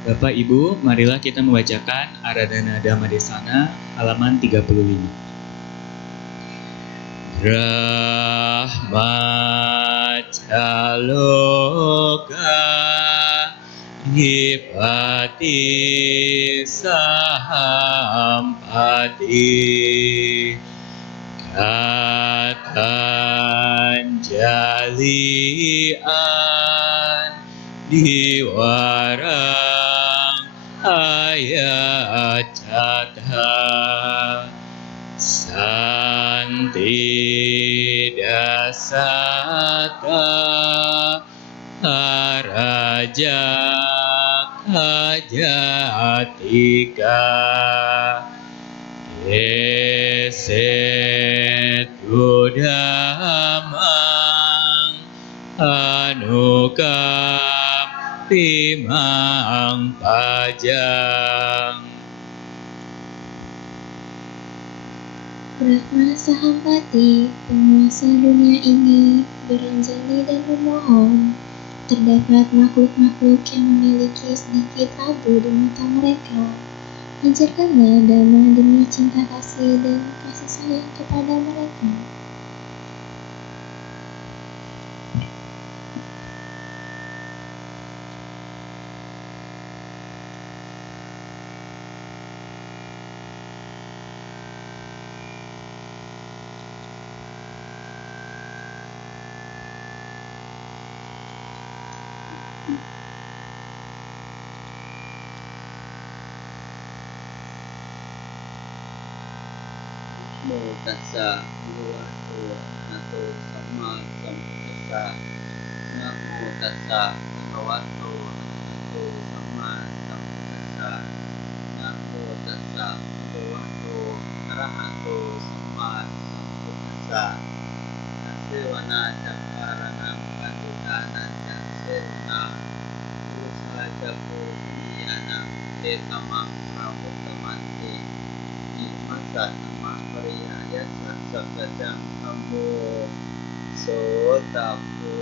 Bapak Ibu, marilah kita membacakan Aradhana Dhamma Desana halaman 35. Brahmacaloka hipati sahampati katanjalian diwarang ayacatha santi dasata haraja kajatika esetu damang anukam timang pajang. Brahma Sahampati, penguasa dunia ini, beranjani dan memohon. Terdapat makhluk-makhluk yang memiliki sedikit abu di mata mereka. Ajarkanlah dhamma demi cinta kasih dan kasih sayang kepada mereka. Namo tassa bhagavato arahato samma sambuddhassa. Namo tassa bhagavato arahato samma sambuddhassa. Namo tassa bhagavato arahato samma sambuddhassa. Dewana cakkarana panditana caksena usaha jago diyana dekamang pramutamante di masa nama Pariyaya Sakadang Ambo Sotapu.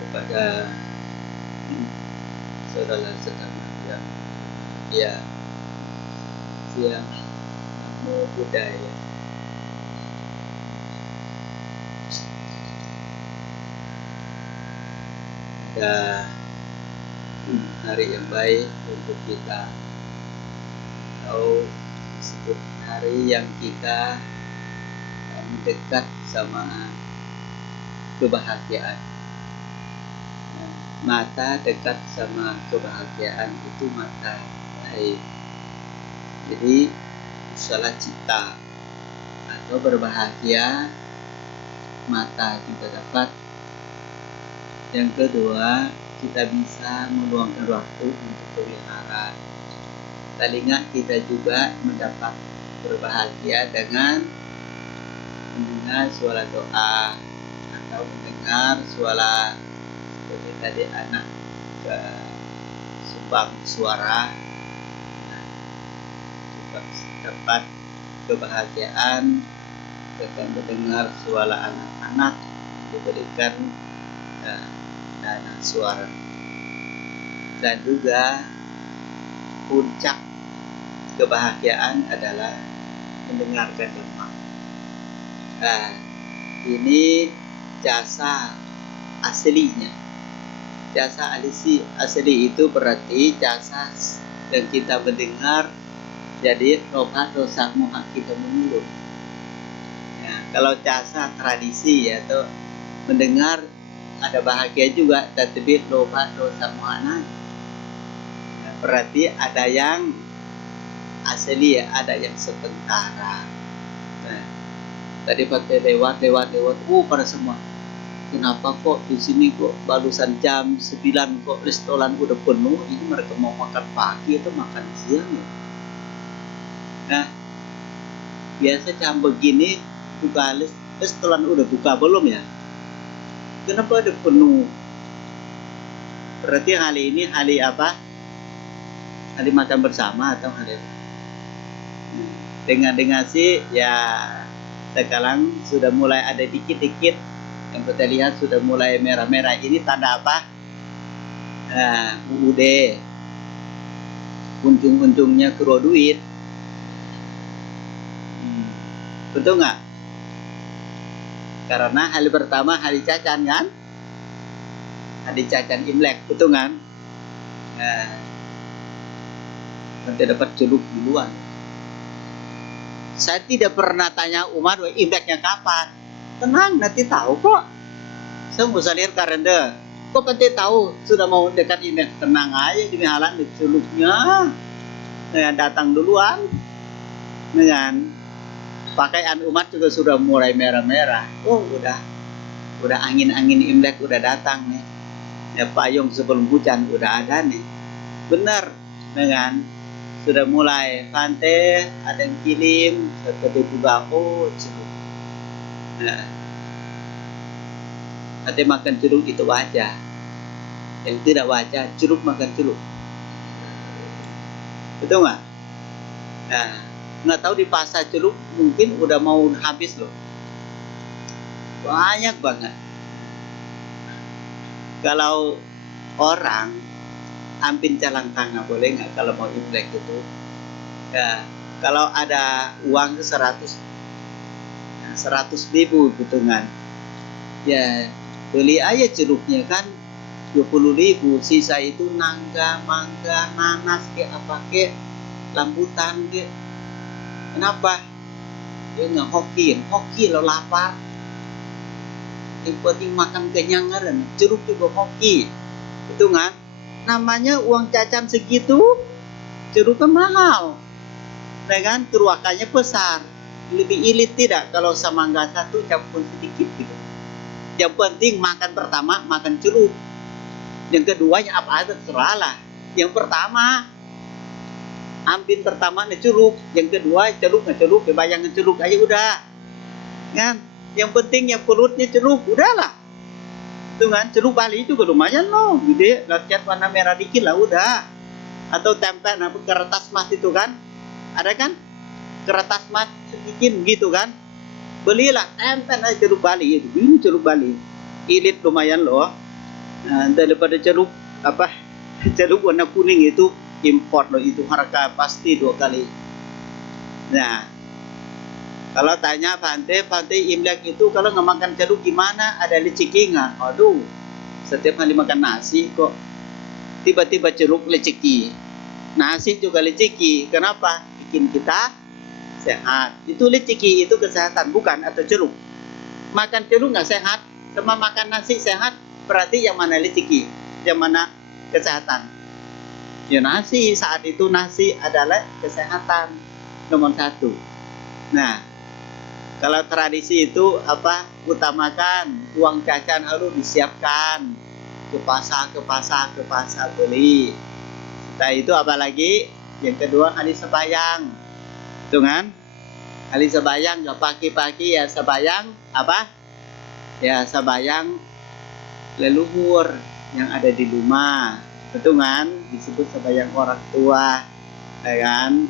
Kepada saudara-saudara yang siang Namo Buddhaya. Pada hari yang baik untuk kita, atau disebut hari yang kita mendekat sama kebahagiaan. Mata dekat sama kebahagiaan itu mata baik. Jadi salah cita atau berbahagia, mata kita dapat. Yang kedua, kita bisa meluangkan waktu untuk berwihara. Telinga kita juga mendapat berbahagia dengan mendengar suara doa atau mendengar suara seperti tadi anak sumbang suara, juga dapat kebahagiaan dengan mendengar suara anak-anak diberikan dana suara. Dan juga puncak kebahagiaan adalah mendengarkan dhamma. Ini jasa aslinya. Jasa asli itu berarti jasa yang kita mendengar, jadi lobha dosa moha kita menurut. Kalau jasa tradisi yaitu mendengar ada bahagia juga, tetapi lobha dosa moha naik. Berarti ada yang asli, ada yang sementara. Tadi pakai lewat, pada semua. Kenapa kok di sini kok barusan jam 9 kok restoran udah penuh? Ini mereka mau makan pagi atau makan siang ya? Nah, biasa jam begini buka restoran udah buka belum ya? Kenapa ada penuh? Berarti hari ini hari apa? hari makan bersama atau hari dengan sih ya sekarang sudah mulai ada dikit-dikit yang kita lihat sudah mulai merah-merah. Ini tanda apa? UUD, untung-untungnya kero duit. Betul nggak? Karena hari pertama hari cacan kan? Hari cacan Imlek, betul kan? Nanti dapat celuk duluan. Saya tidak pernah tanya Umar Imleknya kapan. Tenang, nanti tahu kok. Saya mau salir karena kok nanti tahu sudah mau dekat Imlek. Tenang aja di halan di celuknya. Datang duluan. Dengan pakaian umat juga sudah mulai merah-merah. Oh udah angin-angin Imlek udah datang nih. Ya payung sebelum hujan udah ada nih. Benar dengan sudah mulai pantai, ada yang kilim, seperti juga jeruk. Nah, nanti makan jeruk itu wajar. Yang tidak wajar, jeruk makan jeruk. Betul nggak? Nah, nggak tahu di pasar jeruk mungkin udah mau habis loh. Banyak banget. Kalau orang ampin calang tangga boleh nggak kalau mau Imlek itu? Ya, kalau ada uang 100 ribu gitu kan, ya beli aja jeruknya kan 20 ribu, sisa itu nangga, mangga, nanas ke apa ke, rambutan ke. Kenapa? Dia nggak hoki lo lapar. Yang penting makan kenyang kan, jeruk juga hoki, itu kan? Namanya uang cacan segitu, jeruknya mahal, dengan keruakannya besar. Lebih ilit tidak kalau semangga satu campur sedikit gitu. Yang penting makan pertama makan jeruk. Yang keduanya apa aja terserah. Yang pertama ampin pertama jeruk, yang kedua jeruk, bayangin jeruk aja udah. Kan? Yang penting yang perutnya jeruk, udahlah. Itu kan jeruk Bali itu lumayan loh, gede, cat warna merah dikit lah udah. Atau tempel kertas emas itu kan? Ada kan? Kertas emas sedikit gitu kan, belilah tempel aja jeruk Bali itu. Ini jeruk Bali ilit lumayan loh. Nah, daripada jeruk apa jeruk warna kuning itu import loh, itu harga pasti 2 kali. Nah, kalau tanya pantai Imlek itu kalau nggak makan jeruk gimana? Ada leceki nggak? Aduh, setiap kali makan nasi kok tiba-tiba jeruk leceki, nasi juga leceki. Kenapa? Bikin kita sehat. Itu leceki itu kesehatan bukan? Atau jeruk? Makan jeruk nggak sehat, sama makan nasi sehat, berarti yang mana leceki, yang mana kesehatan? Ya nasi. Saat itu nasi adalah kesehatan nomor 1. Nah, kalau tradisi itu apa? Utamakan uang cacan harus disiapkan, ke pasar beli. Setelah itu apalagi? Yang kedua hari sembahyang, itu kan? Hari sembahyang nggak pagi-pagi ya sembahyang apa? Ya sembahyang leluhur yang ada di rumah, betul kan? Disebut sembahyang orang tua, ya kan?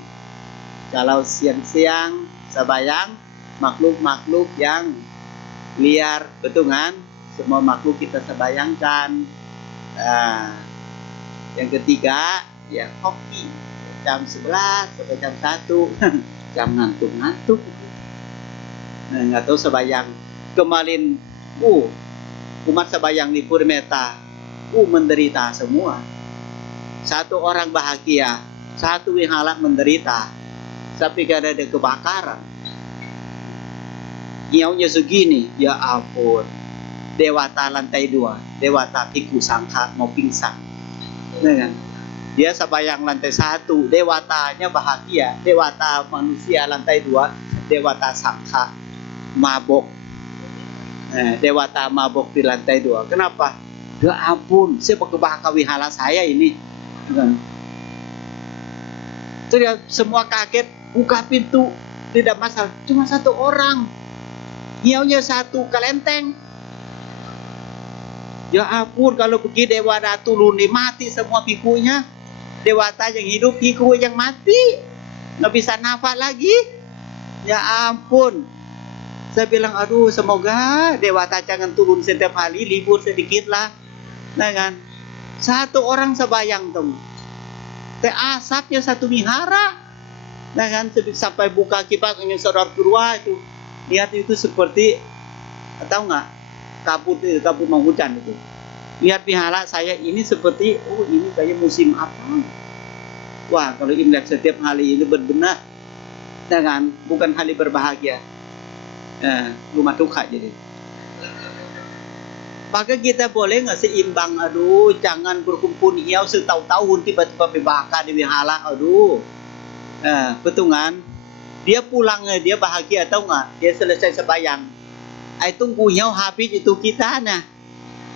Kalau siang-siang sembahyang makhluk-makhluk yang liar, betul kan? Semua makhluk kita sembahyangkan. Nah, yang ketiga ya hoki jam 11 sampai jam 1 jam ngantuk-ngantuk. Nah, nggak tahu sembahyang kemarin umat sembahyang di Purmeta menderita semua. Satu orang bahagia, satu wihara menderita. Tapi karena ada kebakaran nyiaunya segini, ya ampun. Dewata lantai 2, dewata Piku Sangka mau pingsan. Nah, dia sembahyang lantai 1, dewatanya bahagia. Dewata manusia lantai 2, dewata Sangka mabok. Dewata mabok di lantai 2. Kenapa? Ya ampun, siapa kebakar wihara saya ini? Terus semua kaget, buka pintu, tidak masalah. Cuma satu orang, nyiaunya satu kelenteng. Ya ampun, kalau pergi Dewa Datu Luni mati semua bikunya. Dewata yang hidup, Kiku yang mati, nggak bisa nafas lagi. Ya ampun, saya bilang aduh semoga Dewata jangan turun setiap hari, libur sedikit lah, nah kan. Satu orang sebayang tuh, teh asapnya satu wihara, nah kan, sampai buka kipas dengan saudara kedua itu, lihat itu seperti, tahu nggak, kabut mau hujan itu. Lihat wihara saya ini seperti, oh ini kayak musim apa? Wah, kalau Imlek setiap hari ini benar-benar, jangan, bukan hari berbahagia, rumah duka jadi. Maka kita boleh nggak seimbang, aduh, jangan berkumpul iau setahun-tahun tiba-tiba berbakar di wihara, aduh, betul kan? Dia pulangnya dia bahagia atau nggak? Dia selesai sebayang, tunggu iau habis itu kita nah.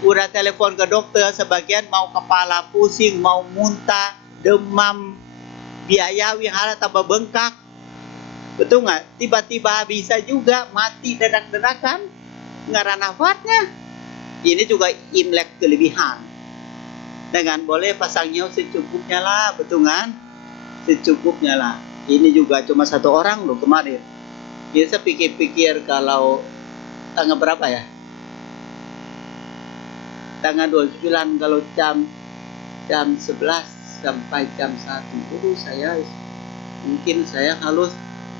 Udah telepon ke dokter, sebagian mau kepala pusing, mau muntah, demam, biaya wihara tambah bengkak, betul nggak? Tiba-tiba bisa juga mati dedak-dedakan, nggak ada nafasnya. Ini juga Imlek kelebihan. Dengan boleh pasangnya secukupnya lah, betul kan? Secukupnya lah. Ini juga cuma satu orang loh kemarin. Jadi saya pikir-pikir kalau tanggal berapa ya? Tanggal 29, kalau jam 11 sampai jam 1 mungkin saya harus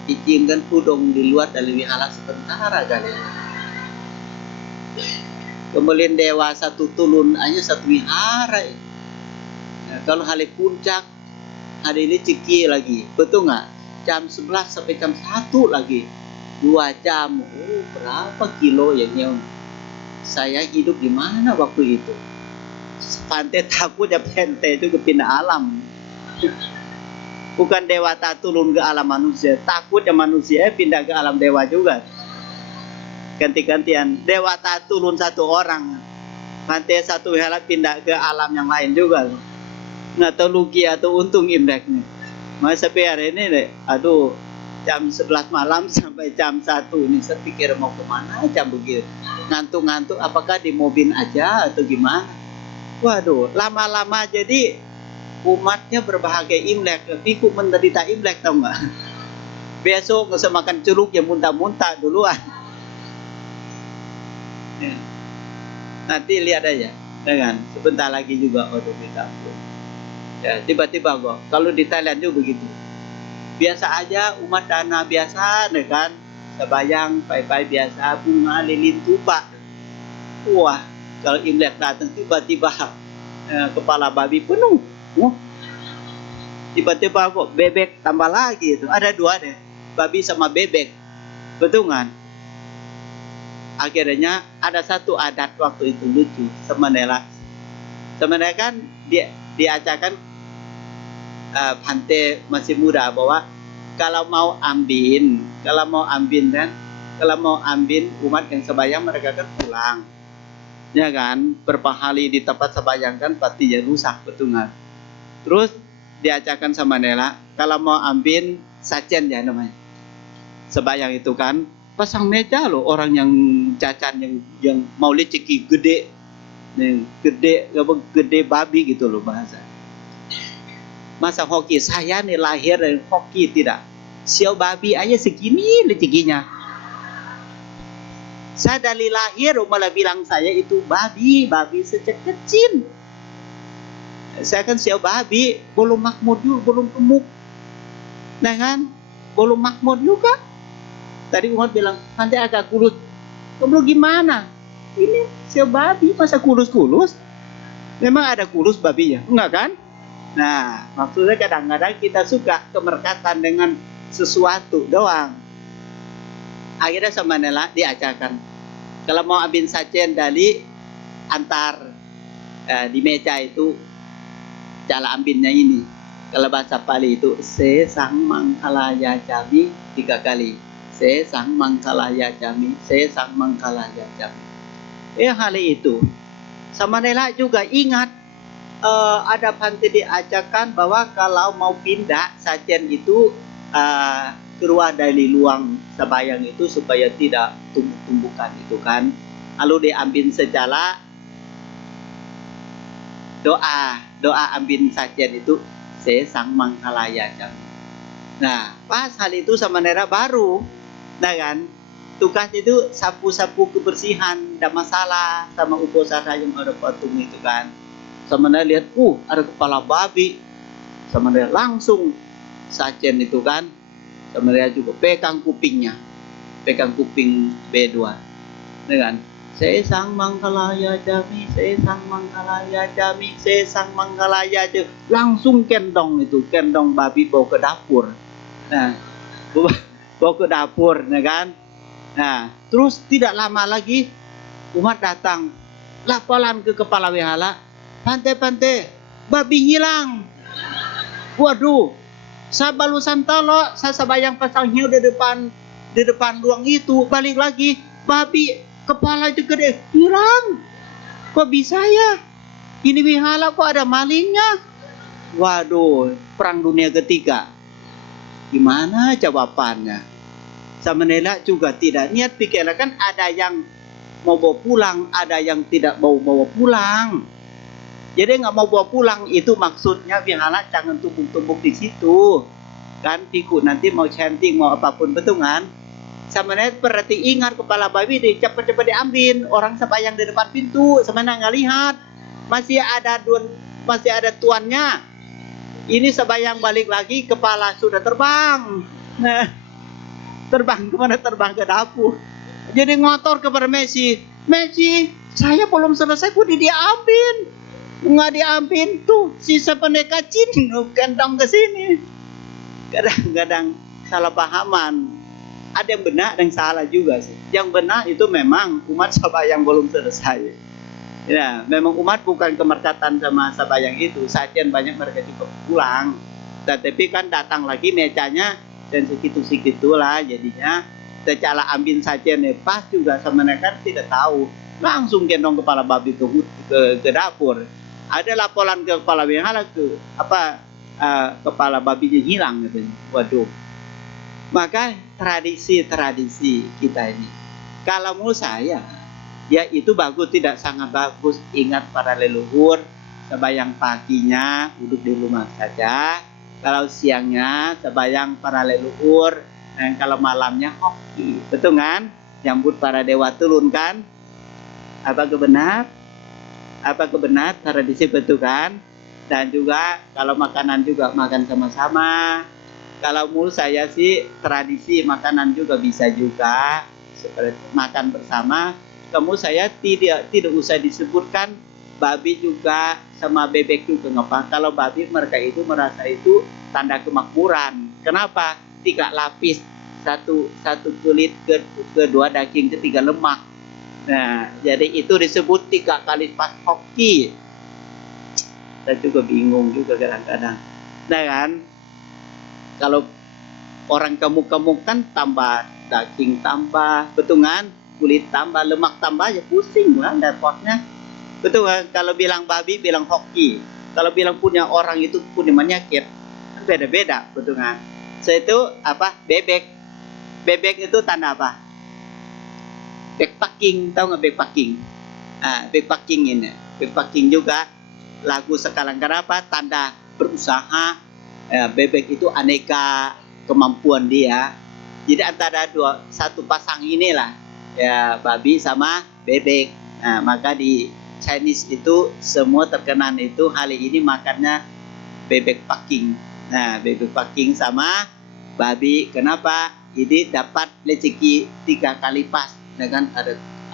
izinkan pudong di luar dari wihara sebentar kali. Kemudian dewa satu tulun aja satu wihara. Kalau hari puncak, hari ini ciki lagi, betul nggak? Jam 11 sampai jam 1 lagi, 2 jam. Oh, berapa kilo ya nyew? Saya hidup di mana waktu itu? Pantai takut ya pantai itu kepindah alam. Bukan dewata turun ke alam manusia, takut ya manusia pindah ke alam dewa juga. Ganti-gantian, dewata turun satu orang, pantai satu wihara pindah ke alam yang lain juga. Nggak tahu rugi atau untung Imleknya. Masa hari ini deh, aduh, jam 11 malam sampai jam 1 ini saya pikir mau kemana jam begitu. Ngantuk-ngantuk, apakah di mobil aja atau gimana? Waduh, lama-lama jadi umatnya berbahagia Imlek, tapi kok menderita Imlek, tau nggak? Besok nggak usah makan curug ya muntah-muntah duluan. Ya. Nanti lihat aja, dengan sebentar lagi juga waktu kita. Ya, tiba-tiba kok, kalau di Thailand juga begitu. Biasa aja umat dana biasa, kan? Sebayang, pai-pai biasa, bunga lilin tupak. Wah, kalau Imlek datang tiba-tiba kepala babi penuh. Tiba-tiba kok bebek tambah lagi itu. Ada 2 deh, babi sama bebek, betul kan? Akhirnya ada satu adat waktu itu lucu, semenela kan diajarkan Bante masih muda bahwa kalau mau ambin umat yang sebayang mereka kan pulang, ya kan, berpahali di tempat sebayang kan pasti ya rusak, betul kan? Terus diajarkan sama Nela, kalau mau ambin sajen ya namanya, sebayang itu kan pasang meja loh, orang yang cacan yang mau leceki gede babi gitu loh bahasa. Masa hoki saya nih lahir dari hoki tidak, siau babi aja segini lecekinya. Saya dari lahir malah bilang saya itu babi sejak kecil. Saya kan siau babi, belum makmur juga, belum gemuk, nah kan, belum makmur juga. Tadi umat bilang nanti agak kurus, kamu gimana? Ini siau babi masa kurus-kurus? Memang ada kurus babinya, enggak kan? Nah, maksudnya kadang-kadang kita suka kemerkatan dengan sesuatu doang. Akhirnya sama Nela diajarkan, kalau mau ambil sajen dari antar di meja itu, cara ambilnya ini. Kalau bahasa Pali itu se sang mangkalaya jami 3 kali. Se sang mangkalaya jami, se sang mangkalaya jami. Hari itu sama Nela juga ingat, ada Bante diajarkan bahwa kalau mau pindah sajen itu keluar dari luang sebayang itu supaya tidak tumbuh-tumbukan itu kan. Lalu diambil secara doa ambil sajen itu, Sesang mangkalaya jami. Nah, pas hal itu samanera baru, nah kan, tugas itu sapu-sapu kebersihan, tidak masalah sama uposasa yang ada patung itu kan. Samanera lihat, ada kepala babi, samanera langsung sajen itu kan, samanera juga pegang kupingnya, pegang kuping B2, dengan Sesang mangkalaya jami, sesang mangkalaya jami, sesang mangkalaya jami. Langsung kendong itu, kendong babi bawa ke dapur. Nah, bawa ke dapur, nah kan. Nah, terus tidak lama lagi umat datang, laporan ke kepala wihara, pantai, babi hilang. Waduh, saya balusan tolo, saya sebayang pasang hiu di depan ruang itu, balik lagi, babi kepala juga deh hilang. Kok bisa ya? Ini wihara kok ada malingnya? Waduh, perang dunia ketiga. Gimana jawabannya? Samanera juga tidak niat pikirkan, kan ada yang mau bawa pulang, ada yang tidak mau bawa pulang. Jadi nggak mau bawa pulang itu maksudnya wihara jangan tumpuk-tumpuk di situ. Kan piku nanti mau chanting mau apapun, betul kan? Samanera berarti ingat kepala babi deh cepat-cepat diambil. Orang sebayang di depan pintu, samanera nggak lihat. Masih ada tuannya. Ini sebayang balik lagi, kepala sudah terbang. Nah, terbang kemana? Terbang ke dapur. Jadi ngotor kepada Messi, saya belum selesai kok diambil. Nggak diambil tuh sisa pendekar Cina kentong ke sini. Kadang-kadang salah pahaman. Ada yang benar, ada yang salah juga sih. Yang benar itu memang umat sebayang belum selesai. Ya, memang umat bukan kemerkatan sama sebayang itu. Sajian banyak mereka juga pulang. Tetapi kan datang lagi mecanya dan segitu-segitulah jadinya. Secara ambil sajian pas juga sama mereka tidak tahu. Langsung gendong kepala babi ke dapur. Ada laporan ke kepala wihara kepala babinya hilang gitu. Waduh. Maka tradisi kita ini, kalau menurut saya, ya itu bagus, tidak sangat bagus. Ingat para leluhur, sebayang paginya duduk di rumah saja. Kalau siangnya sebayang para leluhur, dan kalau malamnya hoki, betul kan? Jambut para dewa turun kan? Apa kebenar? Tradisi betul kan? Dan juga kalau makanan juga makan sama-sama. Kalau menurut saya sih tradisi makanan juga bisa juga seperti makan bersama. Kamu saya tidak usah disebutkan babi juga sama bebek juga ngapa. Kalau babi mereka itu merasa itu tanda kemakmuran. Kenapa? 3 lapis, satu kulit, kedua daging, ketiga lemak. Nah, jadi itu disebut 3 kali pas hoki. Saya juga bingung juga kadang-kadang. Nah kan? Kalau orang gemuk-gemuk kan tambah daging tambah, betul kan? Kulit tambah, lemak tambah, ya pusing lah repotnya. Betul kan? Kalau bilang babi, bilang hoki. Kalau bilang punya orang itu punya penyakit, kan beda-beda, betul kan? Saya itu bebek. Bebek itu tanda apa? Backpacking, tahu nggak backpacking? Backpacking ini. Backpacking juga lagu sekarang kenapa? Tanda berusaha. Bebek itu aneka kemampuan dia. Jadi antara satu pasang inilah ya babi sama bebek. Nah, maka di Chinese itu semua terkenal itu hari ini makannya bebek packing. Nah, bebek packing sama babi. Kenapa? Ini dapat rezeki 3 kali pas. Dengan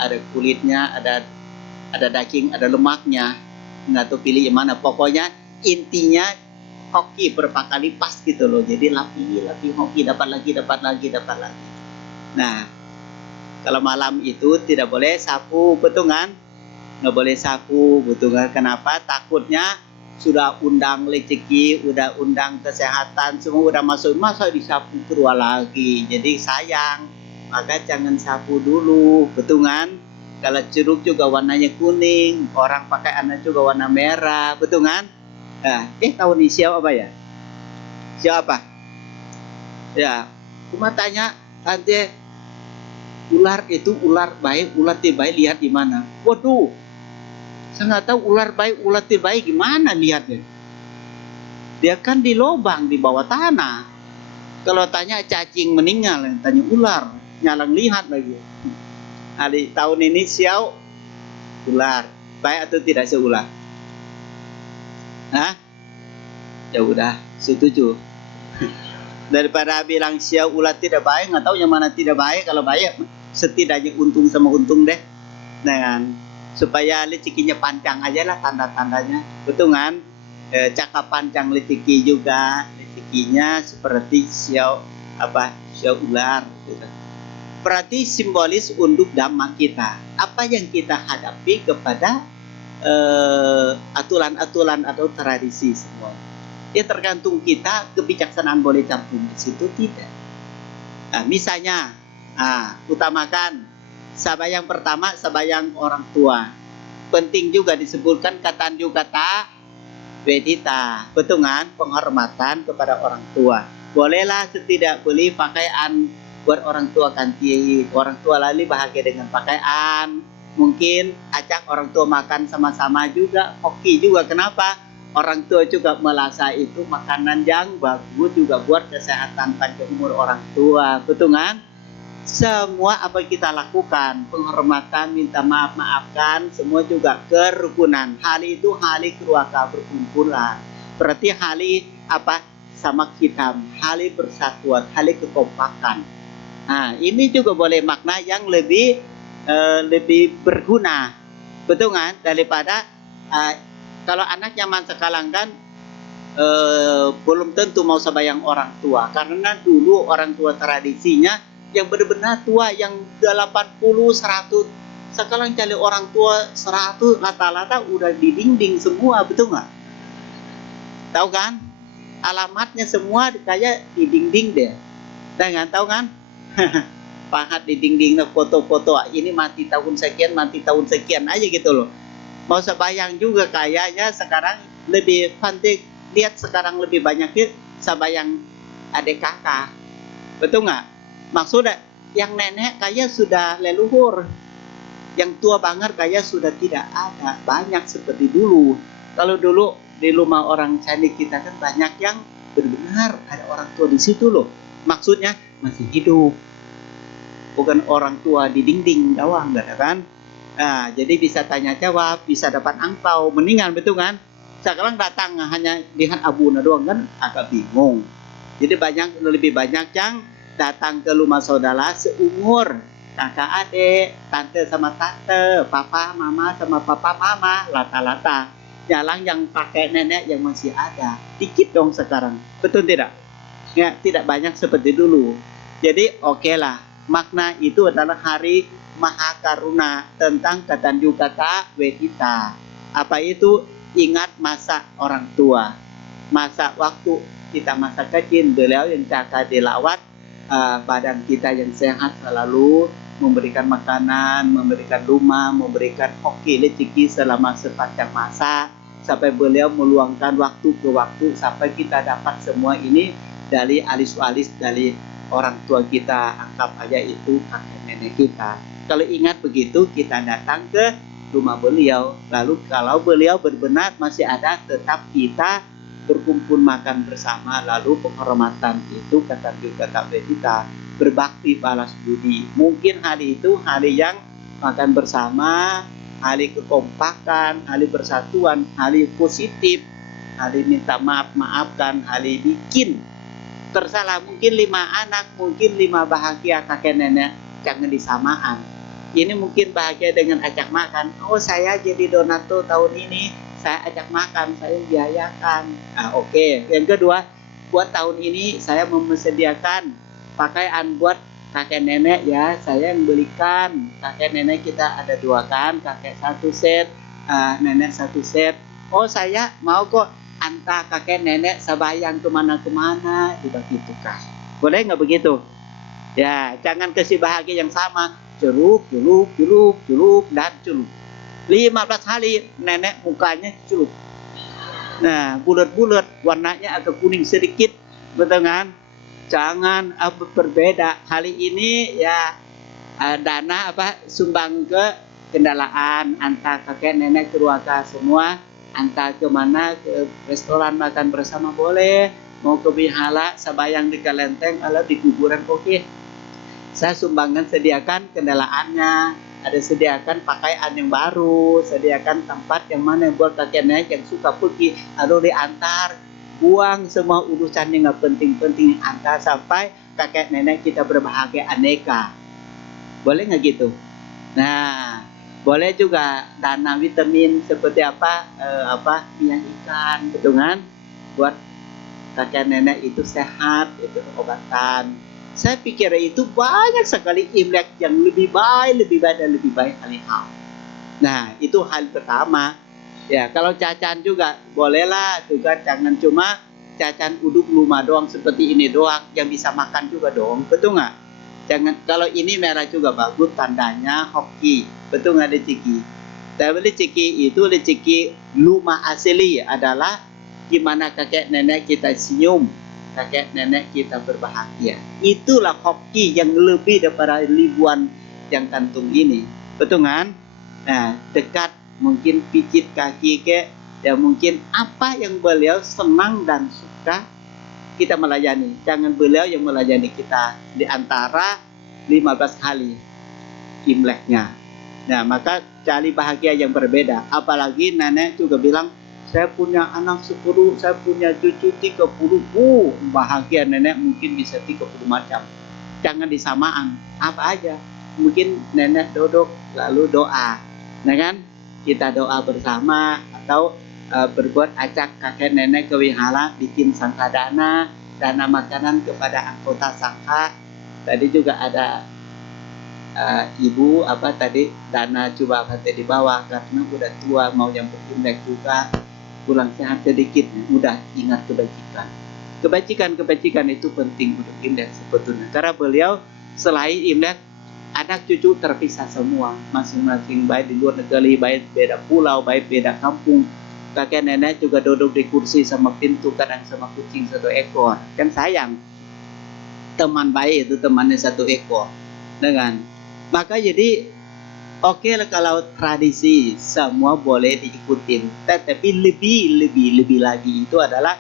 ada kulitnya, ada daging, ada lemaknya. Nggak tahu pilih yang mana. Pokoknya intinya hoki berapa kali pas gitu loh. Jadi lapis hoki, dapat lagi. Nah, kalau malam itu tidak boleh sapu, betul kan? Nggak boleh sapu, betul kan? Kenapa? Takutnya sudah undang rezeki, udah undang kesehatan, semua udah masuk, masa disapu keluar lagi. Jadi sayang. Maka jangan sapu dulu, betul kan? Kalau jeruk juga warnanya kuning, orang pakai anak juga warna merah, betul kan? Tahu nih siapa ya? Siapa? Ya, cuma tanya nanti ular itu ular baik, ular tidak baik lihat di mana? Waduh, saya nggak tahu ular baik, ular tidak baik gimana lihatnya? Dia kan di lubang di bawah tanah. Kalau tanya cacing meninggal, tanya ular, nyalang lihat lagi. Hari tahun ini siau ular, baik atau tidak seular? Hah? Ya udah, setuju. Daripada bilang siau ular tidak baik, nggak tahu yang mana tidak baik. Kalau baik, setidaknya untung sama untung deh. Dengan supaya rezekinya panjang aja lah tanda-tandanya, betul kan? Cakap panjang rezeki juga, rezekinya seperti siau siau ular gitu. Berarti simbolis untuk dhamma kita, apa yang kita hadapi kepada aturan-aturan atau tradisi semua. Ya tergantung kita, kebijaksanaan boleh campur di situ tidak. Nah, misalnya, utamakan sabayang pertama, sabayang orang tua. Penting juga disebutkan katanju kata wedita, betul kan? Penghormatan kepada orang tua. Bolehlah setidak beli pakaian buat orang tua ganti, orang tua lali bahagia dengan pakaian. Mungkin ajak orang tua makan sama-sama juga, hoki juga. Kenapa? Orang tua juga merasa itu makanan yang bagus juga buat kesehatan panjang umur orang tua, betul kan? Semua apa kita lakukan, penghormatan, minta maaf, maafkan, semua juga kerukunan. Hal itu hal keluarga berkumpulan. Berarti hal apa? Sama kita, hal persatuan, hal kekompakan. Nah, ini juga boleh makna yang lebih berguna, betul kan? Daripada kalau anak zaman sekarang kan belum tentu mau sebayang orang tua, karena dulu orang tua tradisinya yang benar-benar tua yang 80 100. Sekarang cari orang tua 100 rata-rata udah di dinding semua, betul nggak? Tahu kan? Alamatnya semua kayak di dinding deh. Jangan tahu kan? Pahat di dinding foto-foto ini mati tahun sekian aja gitu loh. Mau sebayang juga kayaknya sekarang lebih pantik. Lihat sekarang lebih banyak sabayang adik kakak, betul nggak? Maksudnya yang nenek kayak sudah leluhur, yang tua banget kayak sudah tidak ada banyak seperti dulu. Kalau dulu di rumah orang Candi kita kan banyak yang benar-benar ada orang tua di situ loh. Maksudnya masih hidup, bukan orang tua di dinding doang, enggak kan? Nah, jadi bisa tanya jawab, bisa dapat angpau, mendingan, betul kan? Sekarang datang hanya lihat abuna doang kan agak bingung. Jadi lebih banyak yang datang ke rumah saudara seumur, kakak adik, tante sama tante, papa mama sama papa mama, lata-lata. Jalan yang pakai nenek yang masih ada, dikit dong sekarang, betul tidak? Ya, tidak banyak seperti dulu. Jadi oke lah, makna itu adalah hari Mahakaruna tentang katanju kata wedita. Apa itu? Ingat masa orang tua, masa waktu kita masa kecil, beliau yang cakap dilawat, badan kita yang sehat selalu, memberikan makanan, memberikan rumah, memberikan hoki rezeki selama sepanjang masa, sampai beliau meluangkan waktu ke waktu sampai kita dapat semua ini dari alis-alis dari orang tua kita, anggap aja itu kakek nenek kita. Kalau ingat begitu, kita datang ke rumah beliau. Lalu kalau beliau benar masih ada, tetap kita berkumpul makan bersama. Lalu penghormatan itu kata kita berbakti balas budi. Mungkin hari itu hari yang makan bersama, hari kekompakan, hari persatuan, hari positif, hari minta maaf maafkan, hari bikin tersalah. Mungkin 5 anak, mungkin 5 bahagia kakek nenek, jangan disamaan. Ini mungkin bahagia dengan ajak makan. Oh, saya jadi donatur tahun ini, saya ajak makan, saya biayakan. Oke. Yang kedua, buat tahun ini saya memsediakan pakaian buat kakek nenek ya, saya yang belikan. Kakek nenek kita ada 2 kan, kakek 1 set, nenek 1 set. Oh, saya mau kok antar kakek nenek sabayang kemana-kemana, dibagi tukar. Boleh nggak begitu? Ya, jangan kasih bahagia yang sama. Celup, dan celup. 15 hari nenek mukanya celup. Nah, bulat-bulat, warnanya agak kuning sedikit, betul kan? Jangan berbeda. Kali ini ya dana sumbang ke kendaraan antar kakek nenek keluarga semua, Entah kemana, ke restoran makan bersama boleh, mau ke Bihala, sabayang di kelenteng, atau di kuburan oke. Saya sumbangan sediakan kendalaannya, ada sediakan pakaian yang baru, sediakan tempat yang mana buat kakek nenek yang suka pergi, lalu diantar, buang semua urusan yang nggak penting-penting, antar sampai kakek nenek kita berbahagia aneka. Boleh nggak gitu? Nah, boleh juga dana vitamin seperti minyak ikan, gitu kan? Buat kakek nenek itu sehat, itu obatan. Saya pikir itu banyak sekali Imlek yang lebih baik dan lebih baik hal-hal. Nah, itu hal pertama. Ya, kalau cacan juga bolehlah juga, jangan cuma cacan uduk lumah doang seperti ini doang, yang bisa makan juga dong, betul nggak? Jangan, kalau ini merah juga bagus, tandanya hoki, betul nggak leciki? Tapi leciki lumah asli adalah gimana kakek nenek kita senyum, kakek nenek kita berbahagia. Itulah hoki yang lebih daripada ribuan yang kantung ini, betul kan? Nah, dekat, mungkin pijit kaki ke, ya mungkin apa yang beliau senang dan suka kita melayani. Jangan beliau yang melayani kita di antara 15 kali Imleknya. Nah, maka cari bahagia yang berbeda. Apalagi nenek juga bilang, saya punya anak 10, saya punya cucu 30. Bahagia nenek mungkin bisa 30 macam. Jangan disamaan, apa aja. Mungkin nenek duduk lalu doa. Nah kan, kita doa bersama, atau berbuat acak kakek nenek ke wihara, bikin sangkadana, dana makanan kepada anggota sangka. Tadi juga ada ibu dana coba hati di bawah karena udah tua, mau yang Imlek juga, pulang sehat sedikit, udah ingat kebajikan itu penting untuk Imlek sebetulnya, karena beliau selain Imlek anak cucu terpisah semua masing-masing, baik di luar negeri, baik beda pulau, baik beda kampung. Kakek nenek juga duduk di kursi sama pintu, kadang sama kucing 1 ekor, kan sayang. Teman baik itu temannya 1 ekor, dengan maka jadi oke lah kalau tradisi semua boleh diikutin, tetapi lebih lagi itu adalah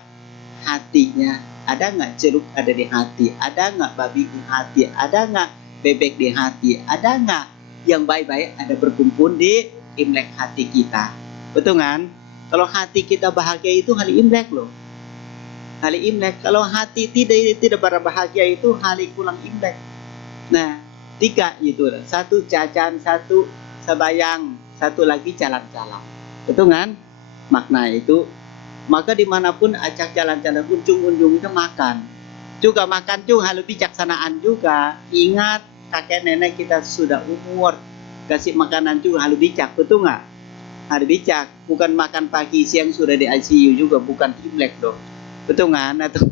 hatinya. Ada nggak jeruk ada di hati, ada nggak babi di hati, ada nggak bebek di hati, ada nggak yang baik-baik ada berkumpul di Imlek hati kita, betul kan? Kalau hati kita bahagia itu hari Imlek loh, hari Imlek. Kalau hati tidak berbahagia itu hari pulang Imlek. Nah, 3 itu, 1 cacan, 1 sabayang, 1 lagi jalan-jalan, betul kan? Makna itu. Maka dimanapun acak jalan-jalan, ujung-ujungnya makan juga, makan juga harus bijaksanaan juga. Ingat kakek nenek kita sudah umur, kasih makanan juga harus bijak, betul nggak? Harus bijak, bukan makan pagi siang sudah di ICU juga, bukan Imlek dong, betul kan? Atau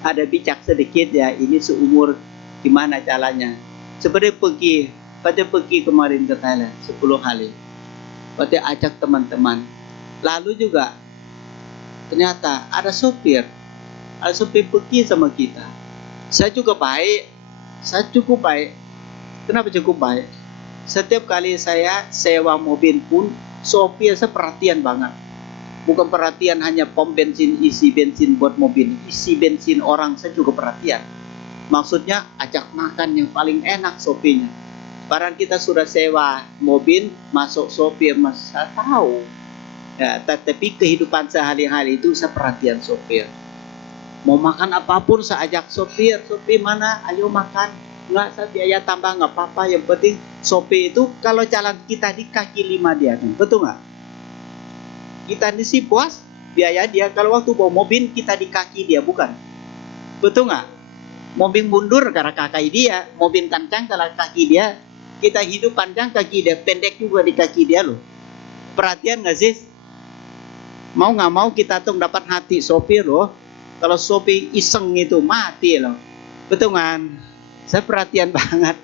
ada bijak sedikit ya, ini seumur gimana jalannya. Seperti pergi kemarin ke Thailand 10 hari, berarti ajak teman-teman. Lalu juga ternyata ada sopir pergi sama kita. Saya juga baik, saya cukup baik. Kenapa cukup baik? Setiap kali saya sewa mobil pun sopir saya perhatian banget. Bukan perhatian hanya pom bensin, isi bensin buat mobil, isi bensin orang saya juga perhatian. Maksudnya ajak makan yang paling enak sopirnya. Barang kita sudah sewa mobil, masuk sopir, saya tahu. Ya, tetapi kehidupan sehari-hari itu saya perhatian sopir. Mau makan apapun saya ajak sopir mana, ayo makan. Nggak, saya biaya tambah nggak apa-apa. Yang penting sopir itu kalau jalan kita di kaki 5 dia, betul nggak? Kita di si puas biaya dia. Kalau waktu bawa mobil kita di kaki dia, bukan? Betul nggak? Mobil mundur karena kaki dia, mobil kencang karena kaki dia. Kita hidup panjang kaki dia, pendek juga di kaki dia loh. Perhatian nggak sih? Mau nggak mau kita tuh dapat hati sopir loh. Kalau sopir iseng itu mati loh, betul kan? Saya perhatian banget.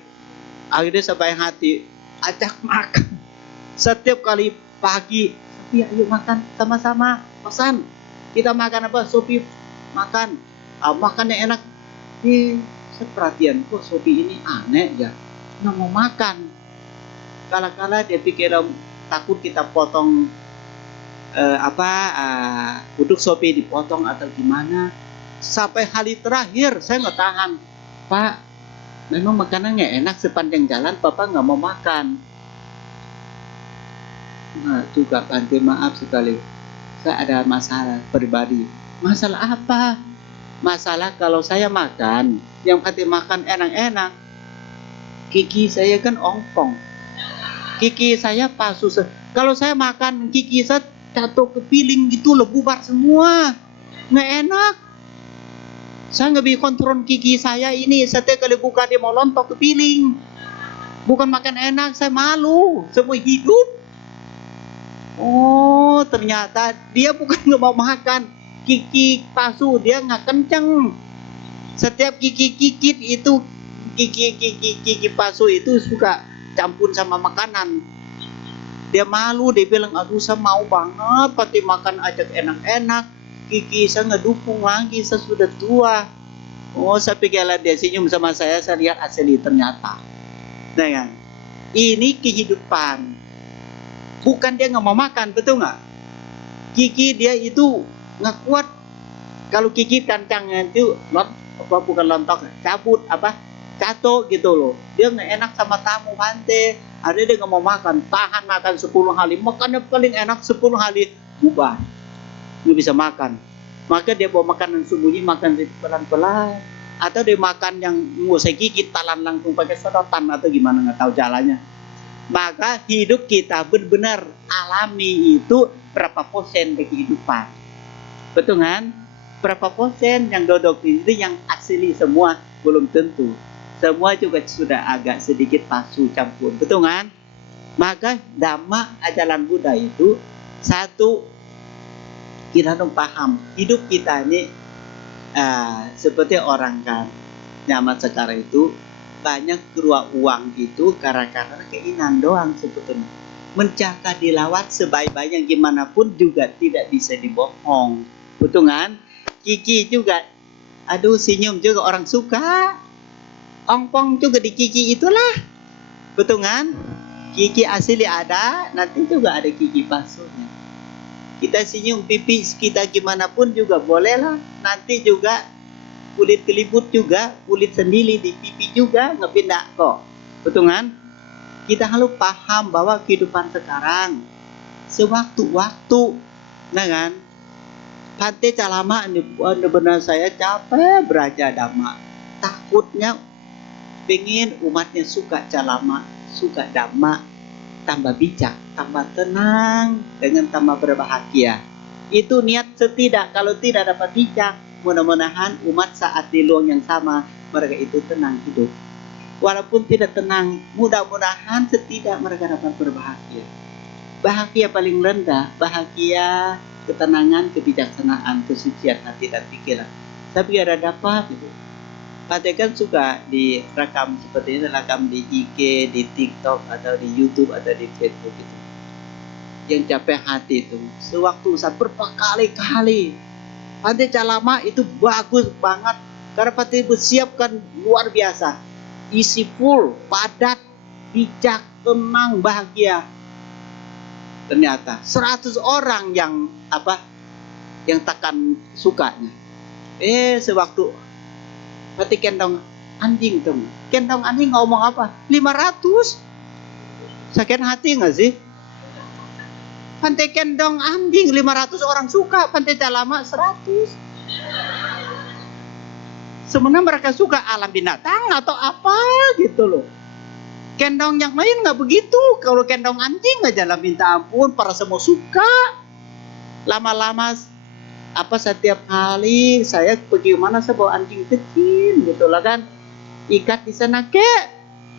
Akhirnya sampai hati, ajak makan. Setiap kali pagi, Sophie ayo makan sama-sama, pesan. Kita makan apa? Sophie makan. Makannya enak. Saya perhatian, kok Sophie ini aneh ya, nggak mau makan. Kala-kala dia pikir takut kita potong uduk sopi dipotong atau gimana. Sampai hari terakhir saya nggak tahan, Pak, memang makanan nggak enak, sepanjang jalan Papa nggak mau makan. Nah juga Bante, maaf sekali, saya ada masalah pribadi. Masalah apa? Masalah kalau saya makan, yang Bante makan enak-enak, gigi saya kan ongkong, gigi saya palsu. Kalau saya makan gigi saya jatuh ke piling gitu, bubar semua, nggak enak. Saya nggak bisa kontrol gigi saya ini. Setiap kali buka dia mau lontok ke piling. Bukan makan enak, saya malu semua hidup. Oh, ternyata dia bukan nggak mau makan, gigi palsu, dia nggak kenceng. Setiap gigi gigit itu, gigi palsu itu suka campur sama makanan. Dia malu, dia bilang, aduh saya mau banget pati makan ajak enak-enak, gigi saya ngedukung lagi, saya sudah tua. Oh, saya pikirlah dia senyum sama saya lihat asli ternyata. Nah kan, ini kehidupan. Bukan dia nggak mau makan, betul nggak? Gigi dia itu nggak kuat. Kalau gigi kancangnya itu bukan lontok, cabut jatuh gitu loh. Dia nggak enak sama tamu Bante. Ada dia nggak mau makan, tahan makan 10 hari, makannya paling enak 10 hari, ubah nggak bisa makan. Maka dia bawa makanan sembunyi, makan pelan-pelan, atau dia makan yang nggak usah gigit, talan langsung pakai sedotan atau gimana, nggak tahu jalannya. Maka hidup kita benar-benar alami itu berapa persen dari kehidupan, betul kan? Berapa persen yang dodok itu yang asli semua? Belum tentu. Semua juga sudah agak sedikit palsu campur, betul kan? Maka Dhamma ajaran Buddha itu satu, kita harus paham hidup kita ini seperti orang kan zaman sekarang itu banyak keluar uang itu karena keinginan doang sebetulnya. Menjaga dilawat sebaik-baiknya gimana pun juga tidak bisa dibohong, betul kan? Gigi juga, aduh senyum juga orang suka, ongpong juga di gigi itulah, betul kan? Gigi asli ada, nanti juga ada gigi palsunya. Kita senyum pipi kita gimana pun juga boleh lah. Nanti juga kulit kelibut juga, kulit sendiri di pipi juga nggak pindah kok, betul kan? Kita harus paham bahwa kehidupan sekarang sewaktu-waktu, nah kan? Bante calama benar saya capek belajar Dhamma. Takutnya pengen umatnya suka calama, suka Dhamma, tambah bijak, tambah tenang, dengan tambah berbahagia. Itu niat setidak. Kalau tidak dapat bijak, mudah-mudahan umat saat di luang yang sama, mereka itu tenang hidup. Walaupun tidak tenang, mudah-mudahan setidak mereka dapat berbahagia. Bahagia paling rendah, bahagia, ketenangan, kebijaksanaan, kesucian hati dan pikiran. Tapi ada dapat gitu. Bante kan suka direkam seperti ini, rekam di IG, di TikTok, atau di YouTube, atau di Facebook itu. Yang capek hati itu, sewaktu saat berkali-kali. Bante calama itu bagus banget, karena Bante bersiapkan luar biasa. Isi full, padat, bijak, tenang, bahagia. Ternyata 100 orang yang tekan sukanya. Sewaktu Berarti kendong anjing tuh. Kendong anjing ngomong apa? 500. Sakit hati gak sih? Pantai kendong anjing 500 orang suka, pantai calama 100. Sebenarnya mereka suka alam binatang atau apa gitu loh. Kendong yang lain gak begitu. Kalau kendong anjing aja lah minta ampun, para semua suka. Lama-lama setiap kali saya pergi mana saya bawa anjing kecil gitu lah kan, ikat di sana kek,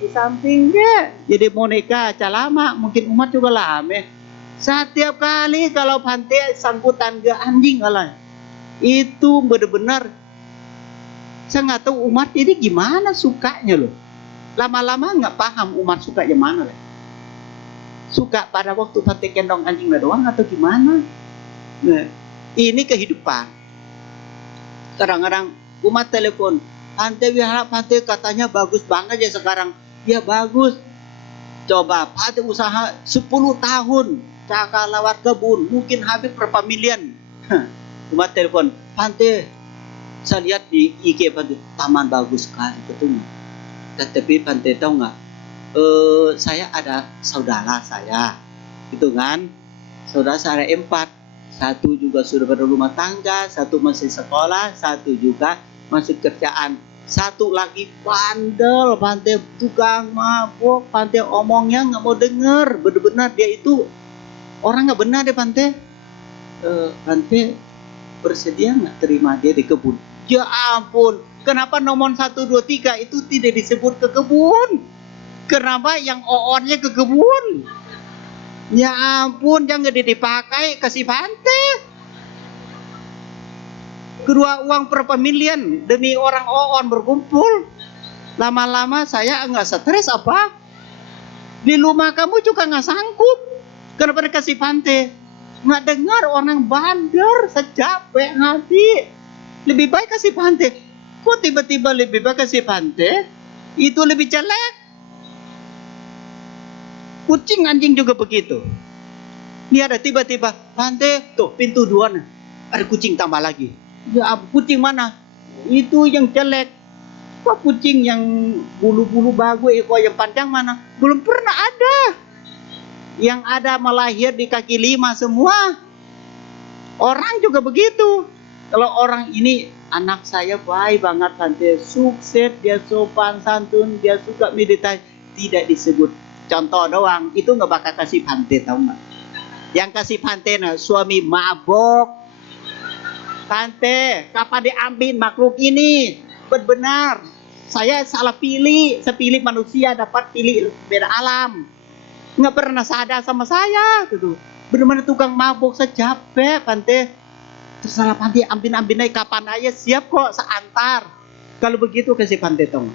di samping kek, jadi boneka calama, mungkin umat juga lame. Setiap kali kalau Bante sangkutan ke anjing lah, itu benar-benar saya nggak tahu umat ini gimana sukanya loh. Lama-lama nggak paham umat suka yang mana lah. Suka pada waktu Bante kendong anjing doang atau gimana? Nah, ini kehidupan. Kadang-kadang umat telepon, Bante wihara Bante katanya bagus banget ya sekarang. Ya bagus. Coba Bante usaha 10 tahun Caka lewat kebun, mungkin habis berapa miliar. Cuma telepon, Pante, saya lihat di IG Pante, taman bagus sekali, betul nggak? Tetapi Pante tahu nggak? Saya ada saudara saya, gitu kan? Saudara saya 4, satu juga sudah berumah tangga, satu masih sekolah, satu juga masih kerjaan. Satu lagi bandel, Pante tukang mabuk, Pante omongnya nggak mau denger, benar-benar dia itu orang nggak benar deh Pante. Pante bersedia nggak terima dia di kebun? Ya ampun, kenapa nomor 1, 2, 3 itu tidak disebut ke kebun? Kenapa yang oonnya ke kebun? Ya ampun, jangan dipakai kasih Pante. Kedua uang berapa miliar demi orang oon berkumpul. Lama-lama saya nggak stres apa? Di rumah kamu juga nggak sanggup. Kenapa dikasih Pante? Nggak dengar orang bandar, secapek hati. Lebih baik kasih Pante. Kok tiba-tiba lebih baik kasih Pante? Itu lebih jelek. Kucing anjing juga begitu. Ini ada tiba-tiba Pante, tuh pintu 2 nih. Ada kucing tambah lagi. Ya kucing mana? Itu yang jelek. Kok kucing yang bulu-bulu bagus, ekor yang panjang mana? Belum pernah ada. Yang ada melahir di kaki 5 semua. Orang juga begitu. Kalau orang ini anak saya baik banget Pante, sukses, dia sopan santun, dia suka meditasi, tidak disebut. Contoh doang, itu nggak bakal kasih Pante, tahu nggak? Yang kasih Pante nah, suami mabok. Pante, kapan diambil makhluk ini? Benar, saya salah pilih. Saya pilih manusia, dapat pilih beda alam. Nggak pernah sadar sama saya gitu. Benar-benar tukang mabuk, saya capek Pante. Tersalah Pante, ambil aja kapan aja siap kok, seantar. Kalau begitu kasih Pante tong.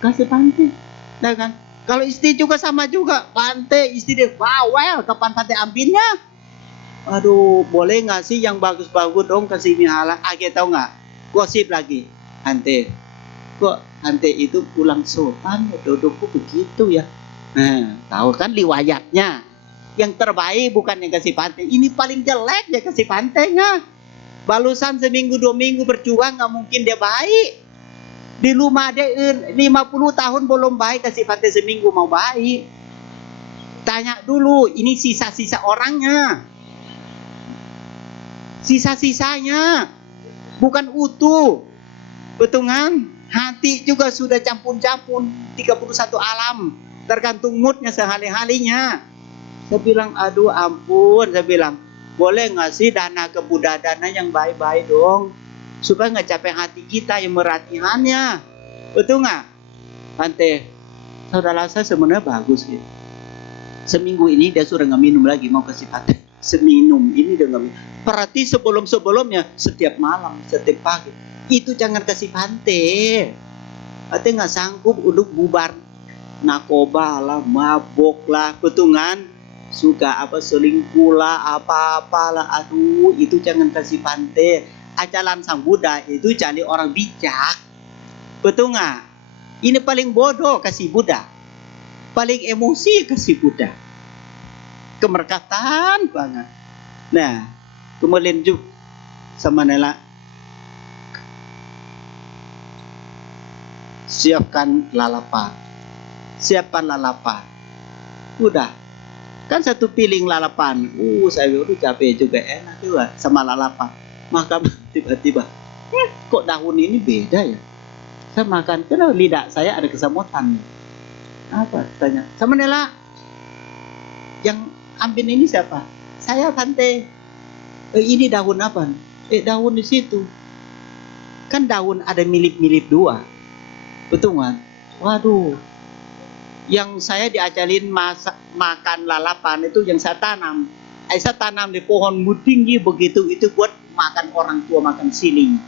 Kasih Pante. Nah kan? Kalau istri juga sama juga. Pante, istri dia bawel, kapan Pante ambilnya? Aduh, boleh nggak sih yang bagus-bagus dong kasih mihala? Age tahu nggak? Gosip lagi. Pante, kok Pante itu pulang sopan, dudukku begitu ya? Nah, tahu kan riwayatnya. Yang terbaik bukan yang kasih Pante. Ini paling jelek ya kasih Pantenya. Balusan seminggu 2 minggu berjuang nggak mungkin dia baik. Di rumah dia 50 tahun belum baik, kasih Pante seminggu mau baik. Tanya dulu, ini sisa-sisa orangnya. Sisa-sisanya. Bukan utuh. Betul kan? Hati juga sudah campur-campur 31 alam. Tergantung moodnya sehari-harinya. Saya bilang, aduh ampun. Saya bilang, boleh nggak sih dana kebudadana yang baik-baik dong? Supaya nggak capek hati kita yang merhatiannya. Betul nggak? Pante, saudara saya sebenarnya bagus gitu. Seminggu ini dia sudah nggak minum lagi, mau kasih Pante. Seminum ini dia nggak minum. Perhati sebelum-sebelumnya, setiap malam, setiap pagi. Itu jangan kasih Pante. Pante nggak sanggup untuk bubar. Narkoba lah, mabok lah, betul kan? Suka apa selingkuh lah, apa-apalah. Aduh, itu jangan kasih Pante. Ajaran Sang Buddha itu cari orang bijak. Betul nggak? Ini paling bodoh kasih Buddha. Paling emosi kasih Buddha. Kemerkatan banget. Nah, kemudian juga sama Nela, siapkan lalapan. Siapkan lalapan. Udah. Kan satu piring lalapan. Saya udah capek juga, enak juga sama lalapan. Makan tiba-tiba, kok daun ini beda ya? Saya makan, karena lidah saya ada kesemutan. Apa? Tanya. Sama Nela, yang ambil ini siapa? Saya Pante. Ini daun apa? Daun di situ. Kan daun ada milip-milip 2. Betul kan? Waduh. Yang saya diajarin makan lalapan itu yang saya tanam. Saya tanam di pohon tinggi begitu, itu buat makan orang tua, makan siling.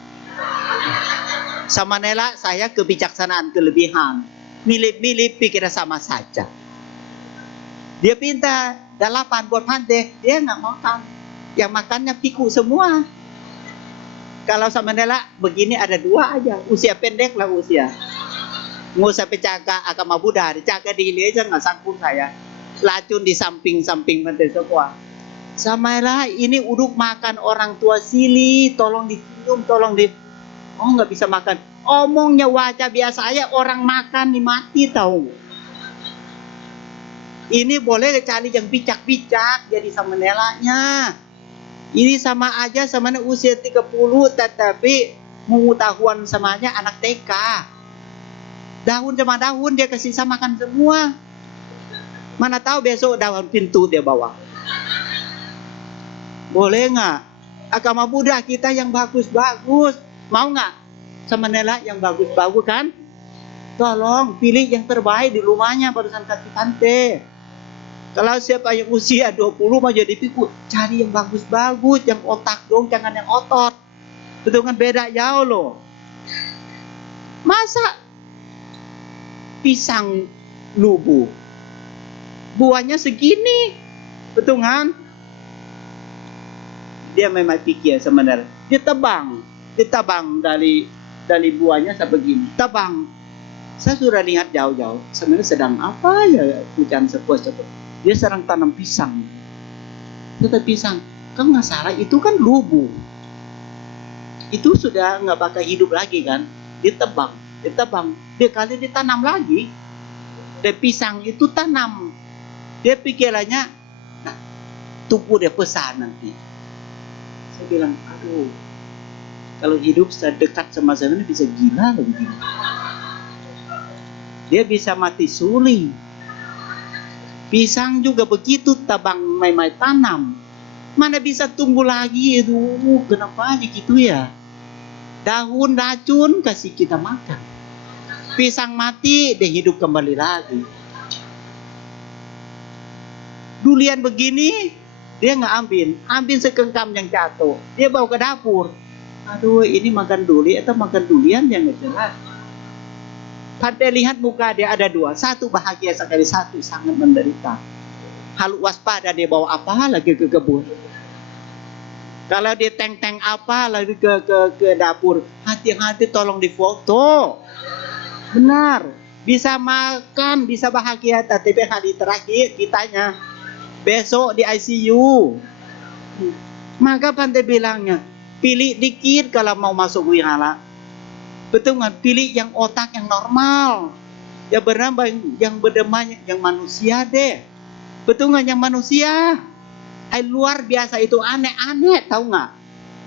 Sama Nela saya kebijaksanaan kelebihan. Milip-milip pikirnya sama saja. Dia pinta lalapan buat Pante, dia nggak makan. Yang makannya piku semua. Kalau sama Nela begini ada 2 aja, usia pendek lah usia. Nggak usah pecaka agama Buddha, dicaka di aja nggak sanggup saya. Lacun di samping-samping menteri semua. Samailah ini uduk makan orang tua sili, tolong dicium, tolong di. Oh nggak bisa makan. Omongnya wajah biasa aja, orang makan nih mati tahu. Ini boleh cari yang bijak-bijak jadi sama nelanya. Ini sama aja sama usia 30 tetapi pengetahuan samanya anak TK. Daun sama daun dia kasih samakan semua. Mana tahu besok daun pintu dia bawa. Boleh nggak? Agama Buddha kita yang bagus-bagus. Mau nggak? Sama Nela yang bagus-bagus kan? Tolong pilih yang terbaik di rumahnya barusan kasih tante. Kalau siapa yang usia 20 mau jadi pikir, cari yang bagus-bagus, yang otak dong, jangan yang otot. Betul kan beda jauh loh. Masa pisang lubu buahnya segini, betul kan? Dia memang pikir sebenarnya. Dia tebang dari buahnya sebegini, tebang. Saya sudah lihat jauh-jauh. Sebenarnya sedang apa ya hujan sepuas-sepuas. Dia sedang tanam pisang. Tetap pisang. Kan nggak salah, itu kan lubu. Itu sudah nggak bakal hidup lagi kan? Ditebang. Dia kali ditanam lagi. Dan pisang itu tanam. Dia pikirannya, nah, tunggu dia pesan nanti. Saya bilang, aduh, kalau hidup dekat sama saya ini bisa gila loh begini. Dia bisa mati suling. Pisang juga begitu, tabang mai tanam. Mana bisa tumbuh lagi itu? Kenapa aja gitu ya? Daun racun kasih kita makan. Pisang mati, dia hidup kembali lagi. Durian begini, dia nggak ambil sekengkam yang jatuh. Dia bawa ke dapur. Aduh, ini makan durian atau makan durian yang nggak jelas. Tante lihat muka dia ada dua. Satu bahagia sekali, satu sangat menderita. Halu waspada dia bawa apa lagi ke kebun. Kalau dia teng-teng apa lagi ke dapur. Hati-hati tolong difoto. Benar. Bisa makan, bisa bahagia. Tapi hari terakhir kitanya. Besok di ICU. Maka Tante bilangnya. Pilih dikit kalau mau masuk wihara. Betul nggak? Pilih yang otak yang normal. Ya benar yang berdemanya yang manusia deh. Betul nggak yang manusia? Luar biasa itu aneh-aneh, tahu nggak?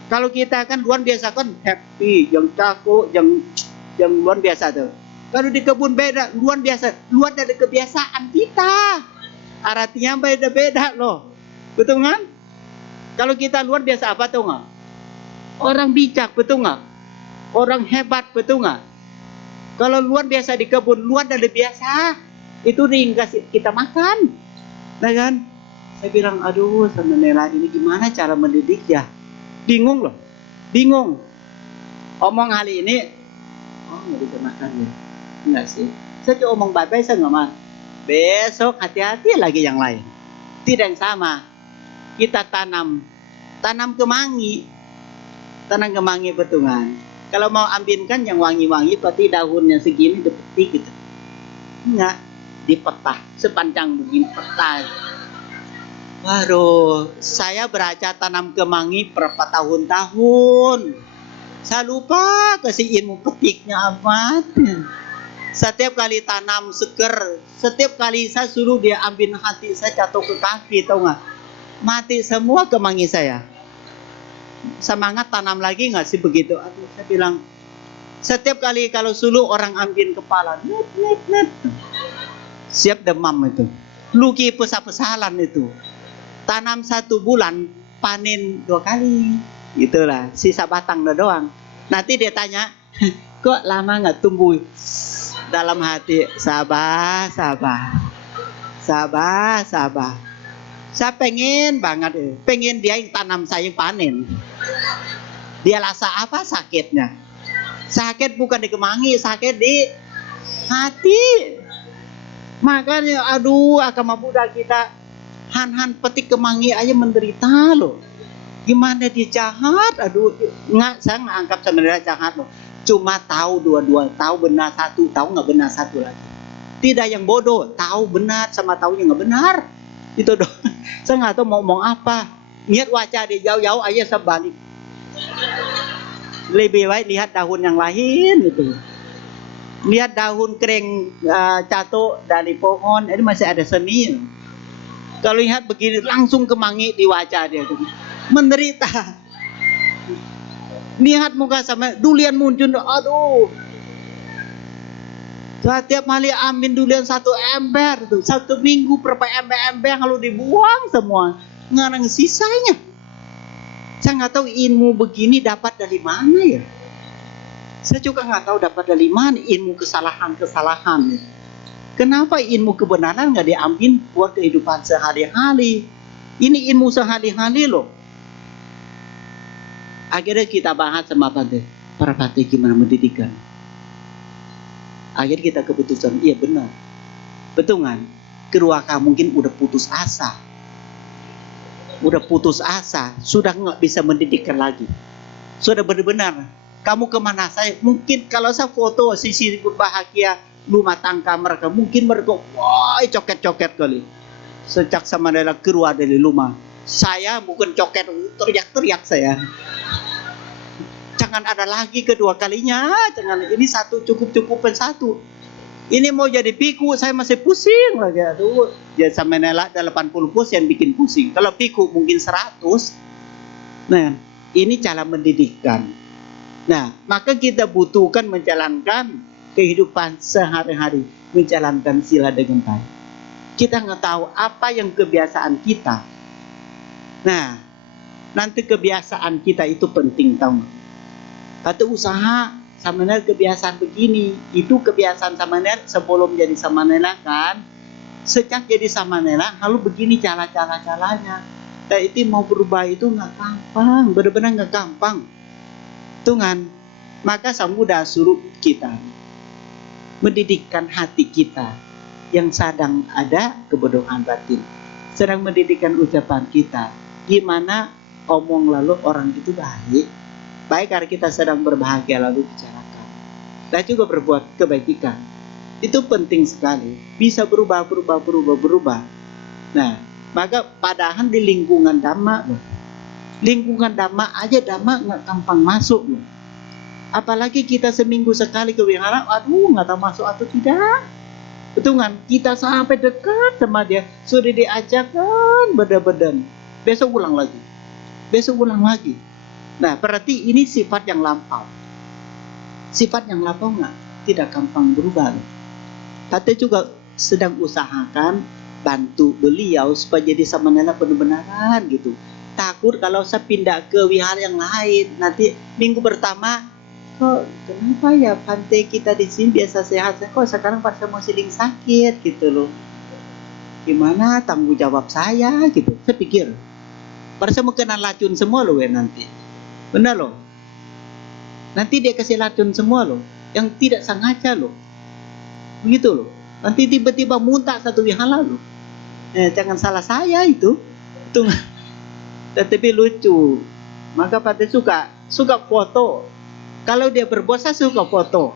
Kalau kita kan luar biasa kan happy, yang cakup, yang luar biasa tuh. Kalau di kebun beda, luar biasa, luar dari kebiasaan kita. Artinya beda-beda loh. Betul nggak? Kalau kita luar biasa apa tuh nggak? Orang bijak, betul nggak? Orang hebat, betul nggak? Kalau luar biasa di kebun, luar dari biasa, itu dikasih kita makan, nah kan? Saya bilang, aduh, sama Nela ini gimana cara mendidik ya? Bingung loh, bingung. Omong hari ini, oh nggak bisa makan ya? Enggak sih. Saya omong baik-baik saya nggak mau. Besok hati-hati lagi yang lain. Tidak yang sama. Kita tanam kemangi, betul kan? Kalau mau ambilkan yang wangi-wangi, berarti daunnya segini dipetik gitu. Enggak, dipetah sepanjang begini petah. Waduh, saya belajar tanam kemangi berapa tahun-tahun. Saya lupa kasih ilmu petiknya apa. Setiap kali tanam seger, setiap kali saya suruh dia ambil hati, saya jatuh ke kaki, tahu nggak? Mati semua kemangi saya. Semangat tanam lagi nggak sih begitu? Aduh, saya bilang setiap kali kalau suluh orang ambil kepala net. Siap demam itu. Luki pesah-pesalan itu. Tanam 1 bulan panen 2 kali. Itulah sisa batang doang. Nanti dia tanya, kok lama nggak tumbuh? Dalam hati sabar. Saya pengen banget, pengen dia yang tanam saya yang panen. Dia rasa apa sakitnya? Sakit bukan di kemangi, sakit di hati. Makanya aduh, agama Buddha kita han petik kemangi aja menderita loh. Gimana dia jahat? Aduh, saya nggak anggap sebenarnya jahat loh. Cuma tahu dua-dua, tahu benar satu, tahu nggak benar satu lagi. Tidak yang bodoh, tahu benar sama tahu yang nggak benar. Itu doh. Saya nggak tahu mau ngomong apa. Niat wajah dia jauh-jauh aja saya balik. Lebih baik lihat daun yang lain gitu. Lihat daun kering jatuh dari pohon, ini masih ada seni. Kalau lihat begini langsung kemangi di wajah dia, menderita. Lihat muka sama durian muncul, aduh. Setiap kali ambil durian 1 ember tuh, 1 minggu berapa ember kalau dibuang semua, ngarang sisanya. Saya nggak tahu ilmu begini dapat dari mana ya. Saya juga nggak tahu dapat dari mana ilmu kesalahan-kesalahan. Kenapa ilmu kebenaran nggak diambil buat kehidupan sehari-hari? Ini ilmu sehari-hari loh. Akhirnya kita bahas sama para Pate gimana mendidikan. Akhirnya kita keputusan, iya benar. Betul kan? Keluarga mungkin udah putus asa. Sudah nggak bisa mendidikkan lagi. Sudah benar-benar. Kamu kemana saya? Mungkin kalau saya foto sisi bahagia rumah tangga mereka, mungkin mereka wah coket-coket kali. Sejak sama dia keluar dari rumah, saya bukan coket, teriak-teriak saya. Jangan ada lagi kedua kalinya, jangan. Ini satu cukup-cukupin satu. Ini mau jadi piku, saya masih pusing lagi. Aduh, ya sama Nela 80% yang bikin pusing. Kalau piku mungkin 100. Nah, ini cara mendidikkan. Nah, maka kita butuhkan menjalankan kehidupan sehari-hari, menjalankan sila dengan baik. Kita nggak tahu apa yang kebiasaan kita. Nah, nanti kebiasaan kita itu penting tahu. Kata usaha Samanel kebiasaan begini, itu kebiasaan Samanel sebelum jadi Samanela kan. Sejak jadi Samanela, lalu begini cara-caranya. Nah, itu mau berubah itu nggak gampang, benar-benar nggak gampang. Tuhan, maka Sang Buddha suruh kita mendidikkan hati kita yang sedang ada kebodohan batin, sedang mendidikkan ucapan kita, gimana omong lalu orang itu baik karena kita sedang berbahagia lalu bicarakan, dan juga berbuat kebaikan. Itu penting sekali, bisa berubah. Nah, maka padahal di lingkungan Dhamma aja Dhamma nggak gampang masuk loh. Apalagi kita seminggu sekali ke wihara, aduh nggak tahu masuk atau tidak. Betul kan? Kita sampai dekat sama dia, sudah diajarkan benar-benar. Besok ulang lagi. Nah, berarti ini sifat yang lampau. Sifat yang lampau tidak gampang berubah loh. Tante juga sedang usahakan bantu beliau supaya jadi samanela benar-benaran gitu. Takut kalau saya pindah ke wihara yang lain, nanti minggu pertama, kok kenapa ya pantai kita di sini biasa sehat, kok sekarang pada mau sering sakit gitu loh. Gimana tanggung jawab saya gitu. Saya pikir, pada saya mau kena racun semua loh nanti. Benar loh. Nanti dia kasih racun semua loh, yang tidak sengaja loh. Begitu loh. Nanti tiba-tiba muntah satu wihara loh. Jangan salah saya itu. Tetapi lucu. Maka Pak suka foto. Kalau dia berbuat saya suka foto.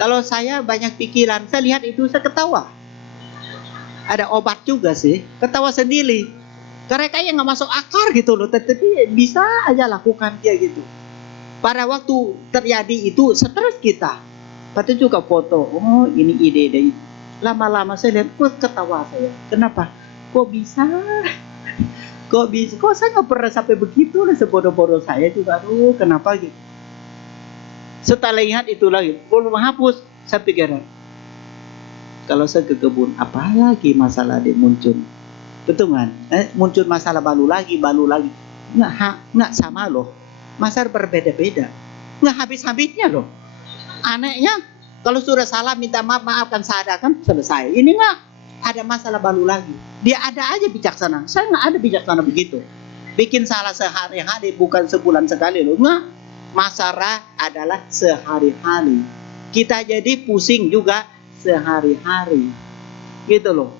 Kalau saya banyak pikiran, saya lihat itu saya ketawa. Ada obat juga sih, ketawa sendiri. Karena kayak nggak masuk akal gitu loh. Tetapi bisa aja lakukan dia gitu. Pada waktu terjadi itu stres kita. Pak juga foto. Oh ini ide. Lama-lama saya lihat, kok ketawa saya. Kenapa? Kok bisa? Kok saya nggak pernah sampai begitu lah, sebodoh-bodoh saya juga. Aduh, kenapa gitu? Setelah lihat itu lagi, belum hapus, saya pikir, kalau saya ke kebun, apa lagi masalah dia muncul? Betul kan? Muncul masalah baru lagi. Nggak sama loh. Masalah berbeda-beda. Nggak habis-habisnya loh. Anehnya, kalau sudah salah minta maafkan sadarkan selesai. Ini nggak ada masalah baru lagi. Dia ada aja bijaksana. Saya nggak ada bijaksana begitu. Bikin salah sehari-hari bukan sebulan sekali loh. Nggak. Masalah adalah sehari-hari. Kita jadi pusing juga sehari-hari. Gitu loh.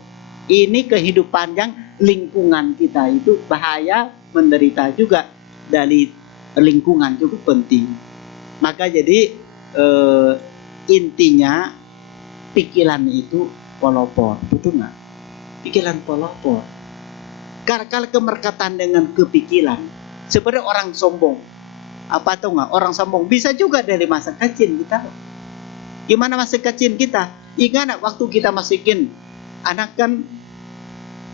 Ini kehidupan yang lingkungan kita itu bahaya, menderita juga dari lingkungan juga penting. Maka jadi intinya pikiran itu pelopor, betul nggak? Pikiran pelopor. Karena kalau kemerkatan dengan kepikiran, seperti orang sombong, apa tahu nggak? Orang sombong bisa juga dari masa kecil kita. Gimana masa kecil kita? Ingat nggak waktu kita masukin anak kan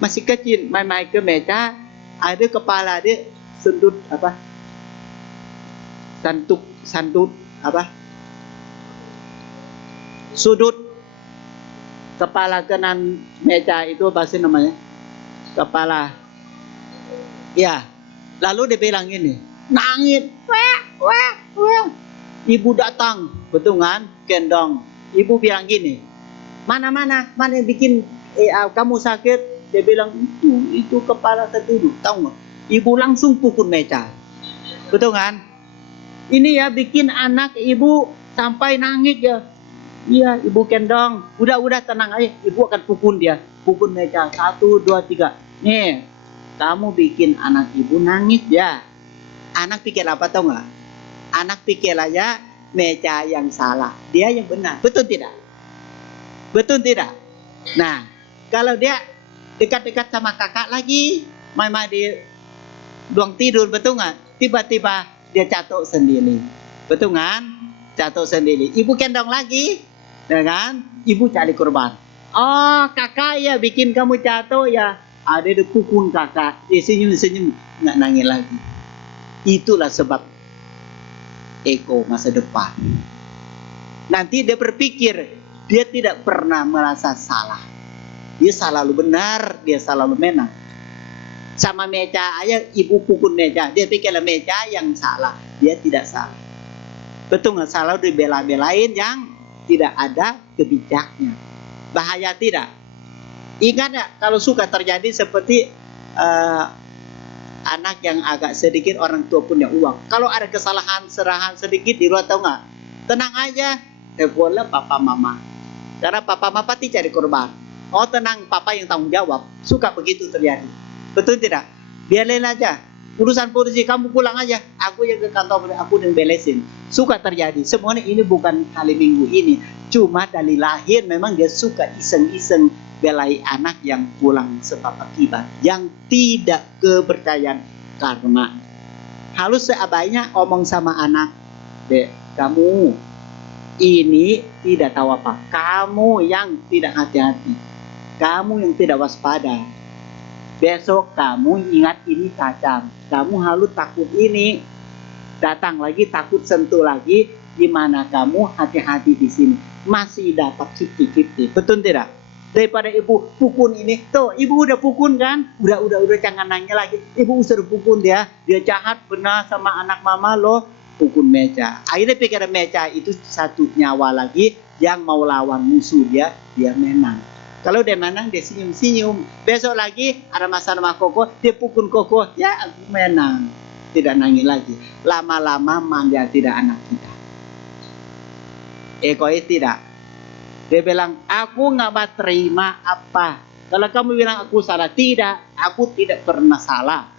masih kecil, main-main ke meja, ada kepala dia sendut apa? Sandut apa? Sudut kepala kanan meja itu apa sih namanya? Kepala. Ya. Lalu dia bilang gini, nangis. Wah, wah, wah. Ibu datang, betul kan? Gendong. Ibu bilang gini, mana yang bikin kamu sakit? Dia bilang itu kepala tertuduh. Tahu nggak? Ibu langsung pukul meja. Betul kan? Ini ya bikin anak ibu sampai nangis ya. Iya, ibu gendong. Udah tenang aja. Ibu akan pukul dia. Pukul meja. 1, 2, 3. Nih, kamu bikin anak ibu nangis ya. Anak pikir apa tau nggak? Anak pikir aja meja yang salah. Dia yang benar. Betul tidak? Betul tidak? Nah, kalau dia dekat-dekat sama kakak lagi, main di ruang tidur, betul nggak? Tiba-tiba dia jatuh sendiri. Betul kan? Jatuh sendiri. Ibu gendong lagi. Ya kan? Ibu cari korban. Oh, kakak ya bikin kamu jatuh ya. Ada di pukul kakak. Dia senyum-senyum, nggak nangis lagi. Itulah sebab ego masa depan. Nanti dia berpikir dia tidak pernah merasa salah. Dia selalu benar, dia selalu menang. Sama meja aja, ibu pukul meja. Dia pikirlah meja yang salah. Dia tidak salah. Betul nggak? Selalu dibela-belain yang tidak ada kebijaknya. Bahaya tidak? Ingat ya, kalau suka terjadi seperti anak yang agak sedikit orang tua punya uang. Kalau ada kesalahan serahan sedikit di luar, tahu nggak? Tenang aja, boleh papa mama. Karena papa mama cari korban. Oh tenang, papa yang tanggung jawab. Suka begitu terjadi. Betul tidak? Biarin aja. Urusan polisi kamu pulang aja. Aku yang ke kantor, aku yang belesin. Suka terjadi. Semuanya ini bukan kali minggu ini. Cuma dari lahir memang dia suka iseng-iseng belai anak yang pulang sebab akibat, yang tidak kepercayaan karma. Halus seabainya omong sama anak, dek, kamu ini tidak tahu apa. Kamu yang tidak hati-hati. Kamu yang tidak waspada. Besok kamu ingat ini tajam. Kamu halus takut ini. Datang lagi takut sentuh lagi. Gimana kamu hati-hati di sini. Masih dapat 50-50. Betul tidak? Daripada ibu pukul ini. Tuh ibu udah pukul kan. Udah jangan nanya lagi. Ibu usah pukul dia. Dia jahat benar sama anak mama loh. Pukul meja. Akhirnya pikir meja itu satu nyawa lagi yang mau lawan musuh dia menang. Kalau dia menang dia senyum-senyum. Besok lagi ada masalah sama Koko, dia pukul Koko, ya aku menang. Tidak nangis lagi. Lama-lama manja tidak anak kita. Egois tidak. Dia bilang, aku nggak mau terima apa. Kalau kamu bilang aku salah, tidak. Aku tidak pernah salah.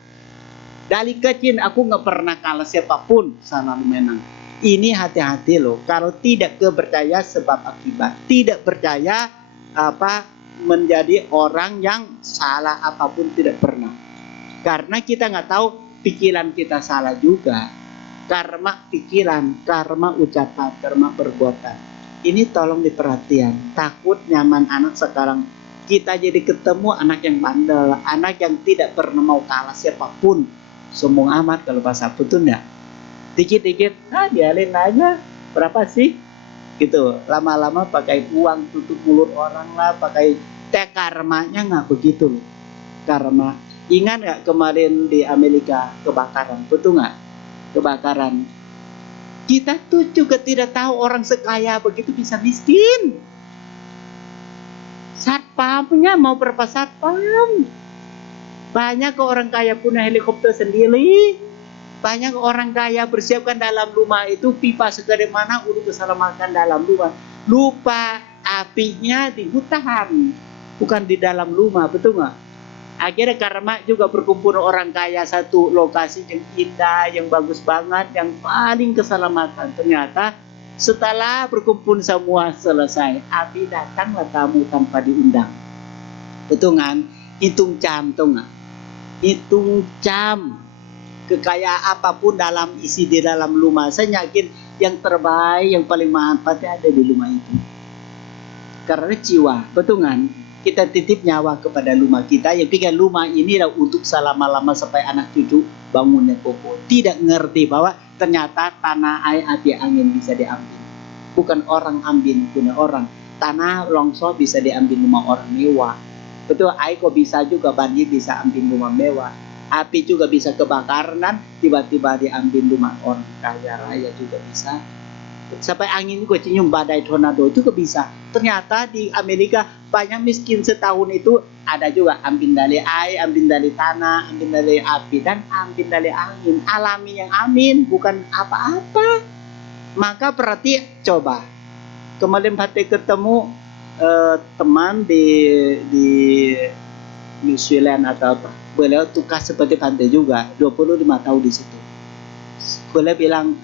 Dari kecil aku nggak pernah kalah siapapun, selalu menang. Ini hati-hati loh. Kalau tidak kepercaya sebab akibat, tidak percaya menjadi orang yang salah apapun tidak pernah. Karena kita nggak tahu pikiran kita salah juga. Karma pikiran, karma ucapan, karma perbuatan. Ini tolong diperhatikan. Takut nyaman anak sekarang. Kita jadi ketemu anak yang bandel, anak yang tidak pernah mau kalah siapapun. Sombong amat kalau bahasa betul enggak? Dikit-dikit, biarin aja. Berapa sih? Gitu. Lama-lama pakai uang tutup mulut orang lah, pakai karmanya nggak begitu loh. Karma. Ingat nggak kemarin di Amerika kebakaran? Betul nggak? Kebakaran. Kita tuh juga tidak tahu orang sekaya begitu bisa miskin. Satpamnya mau berapa satpam? Banyak orang kaya punya helikopter sendiri. Banyak orang kaya bersiapkan dalam rumah itu pipa segede mana untuk keselamatan dalam rumah. Lupa apinya di hutan, bukan di dalam rumah, betul nggak? Akhirnya karena juga berkumpul orang kaya satu lokasi yang indah, yang bagus banget, yang paling keselamatan. Ternyata Setelah berkumpul semua selesai, api datanglah tamu tanpa diundang. Betul kan? Hitung jam tuh nggak? Hitung jam. Kekayaan apapun isi di dalam rumah, saya yakin yang terbaik, yang paling manfaatnya ada di rumah itu. Karena jiwa, betul kan? Kita titip nyawa kepada rumah kita, yang pikir rumah ini untuk selama-lama sampai anak cucu bangunnya kokoh. Tidak ngerti bahwa ternyata tanah, air, api, angin bisa diambil. Bukan orang ambil punya orang. Tanah longsor bisa diambil rumah orang mewah. Betul, air kok bisa juga, banjir bisa ambil rumah mewah. Api juga bisa kebakaran, tiba-tiba diambil rumah orang kaya raya juga bisa. Sampai angin gue cium badai tornado juga bisa. Ternyata di Amerika banyak miskin setahun itu ada juga ambil dari air, ambil dari tanah, ambil dari api, dan ambil dari angin. Alami yang amin, bukan apa-apa. Maka berarti coba kemarin Fatih ketemu teman di New Zealand atau apa. Beliau tugas seperti Fatih juga, 25 tahun di situ. Beliau bilang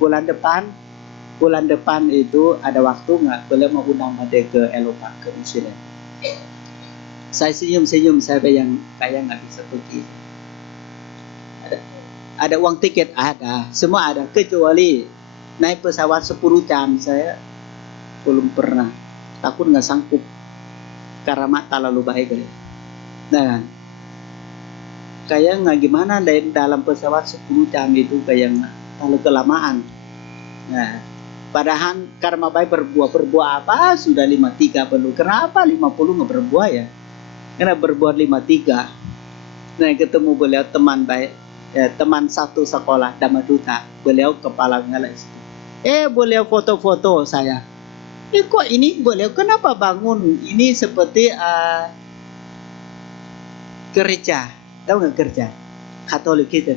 bulan depan itu ada waktu nggak? Beliau mau undang Fatih ke Eropa, ke New Zealand. Saya senyum, saya kayak nggak bisa pergi. Ada uang tiket, ada, semua ada, kecuali naik pesawat 10 jam saya belum pernah, takut nggak sanggup karena mata lalu baik. Nah, kayak nggak gimana dalam pesawat 10 jam itu kayak terlalu kelamaan. Nah, padahal karma baik berbuah apa sudah 53 perlu, kenapa 50 nggak berbuah ya? Karena berbuat 53. Nah, ketemu beliau teman baik, teman satu sekolah Dhamma Duta, beliau kepala ngalas. Beliau foto-foto saya. Kok ini beliau kenapa bangun ini seperti gereja, tahu nggak gereja Katolik itu?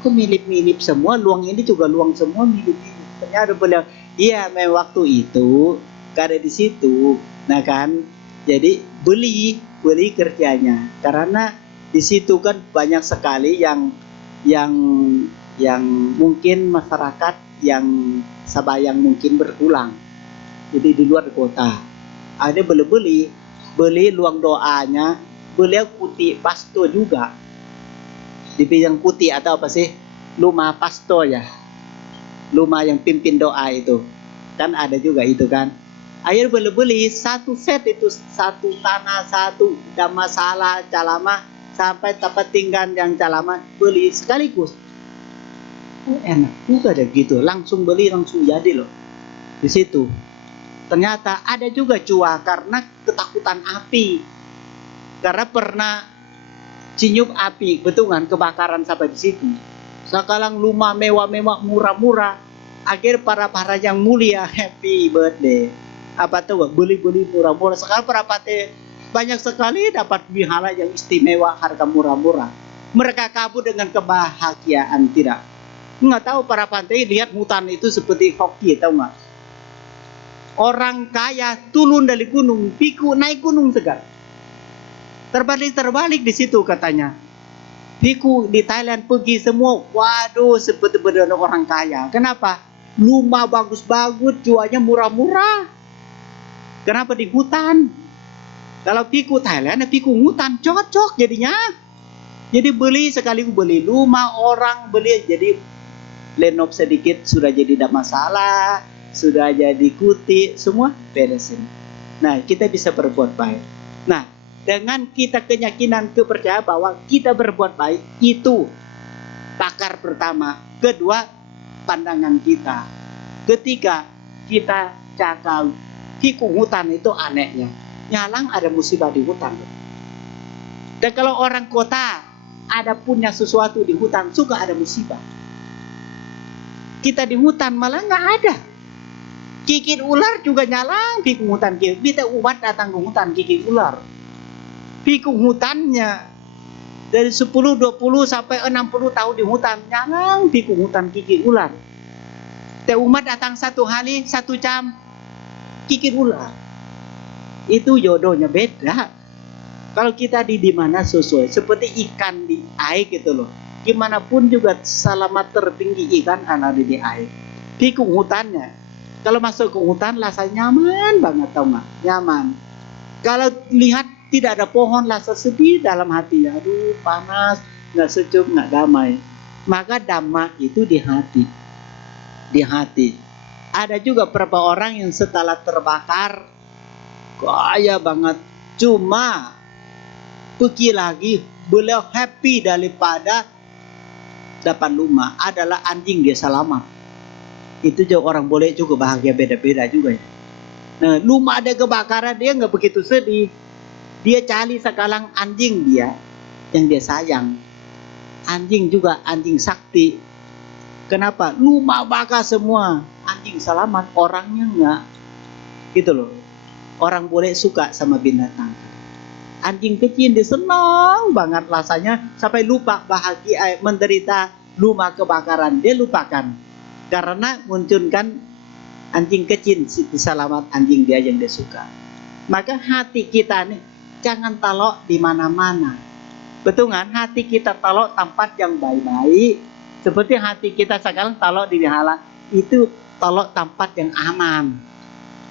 Kok mirip-mirip semua, luang ini juga luang semua mirip-mirip. Ternyata beliau, iya memang waktu itu karena di situ, nah kan, jadi beli kerjanya karena di situ kan banyak sekali yang mungkin masyarakat yang sabayang mungkin berpulang. Jadi di luar kota ada beli luang doanya, beliau kuti pasto juga di bidang kuti atau apa sih, rumah pasto ya, rumah yang pimpin doa itu kan ada juga itu kan. Akhirnya beli satu set itu, satu tanah, satu dhamma sala calama sampai tempat tinggal yang calama beli sekaligus. Enak juga deh gitu, langsung beli langsung jadi loh di situ. Ternyata ada juga cua karena ketakutan api. Karena pernah cium api, betul kan, kebakaran sampai di situ. Sekarang rumah mewah-mewah, murah-murah. Akhir para yang mulia, happy birthday. Apa tuh, beli-beli murah-murah. Sekarang para pate banyak sekali dapat wihara yang istimewa, harga murah-murah. Mereka kabur dengan kebahagiaan, tidak. Nggak tahu para pantai lihat hutan itu seperti hoki, tahu nggak? Orang kaya turun dari gunung, biku naik gunung segar. Terbalik di situ katanya. Biku di Thailand pergi semua, waduh seperti benar orang kaya. Kenapa? Rumah bagus-bagus, jualnya murah-murah. Kenapa di hutan? Kalau biku Thailand, biku hutan cocok jadinya. Jadi beli sekali beli rumah orang, beli jadi lenop sedikit sudah jadi tidak masalah. Sudah jadi kuti, semua beresin. Nah, kita bisa berbuat baik. Nah, dengan kita keyakinan, kepercayaan bahwa kita berbuat baik, itu pakar pertama. Kedua, pandangan kita. Ketiga, kita cakap hiku hutan itu anehnya. Nyalang ada musibah di hutan. Dan kalau orang kota ada punya sesuatu di hutan, suka ada musibah. Kita di hutan malah nggak ada. Gigit ular juga nyalang pikung hutan kita. Kita umat datang ke hutan gigit ular. Pikung hutannya dari 10, 20 sampai 60 tahun di hutan nyalang pikung hutan gigit ular. Te umat datang 1 hari 1 jam gigit ular. Itu jodohnya beda. Kalau kita di mana sesuai seperti ikan di air gitu loh. Gimana pun juga selamat tertinggi ikan ada di air. Pikung hutannya. Kalau masuk ke hutan rasanya nyaman banget, tau nggak? Nyaman. Kalau lihat tidak ada pohon, rasa sedih dalam hati. Aduh, panas, nggak sejuk, nggak damai. Maka Dhamma itu di hati. Di hati. Ada juga beberapa orang yang setelah terbakar kaya banget. Cuma pergi lagi, beliau happy daripada dapat rumah adalah anjing dia selamat. Itu juga orang boleh juga bahagia beda-beda juga ya. Nah, rumah ada kebakaran dia nggak begitu sedih. Dia cari sekarang anjing dia yang dia sayang. Anjing juga anjing sakti. Kenapa? Rumah bakar semua, anjing selamat, orangnya enggak. Gitu loh. Orang boleh suka sama binatang. Anjing kecil dia senang banget rasanya sampai lupa bahagia menderita rumah kebakaran. Dia lupakan karena munculkan anjing kecil selamat anjing dia yang dia suka. Maka hati kita nih jangan taruh di mana-mana. Betul kan? Hati kita taruh tempat yang baik-baik. Seperti hati kita sekarang taruh di wihara, itu taruh tempat yang aman.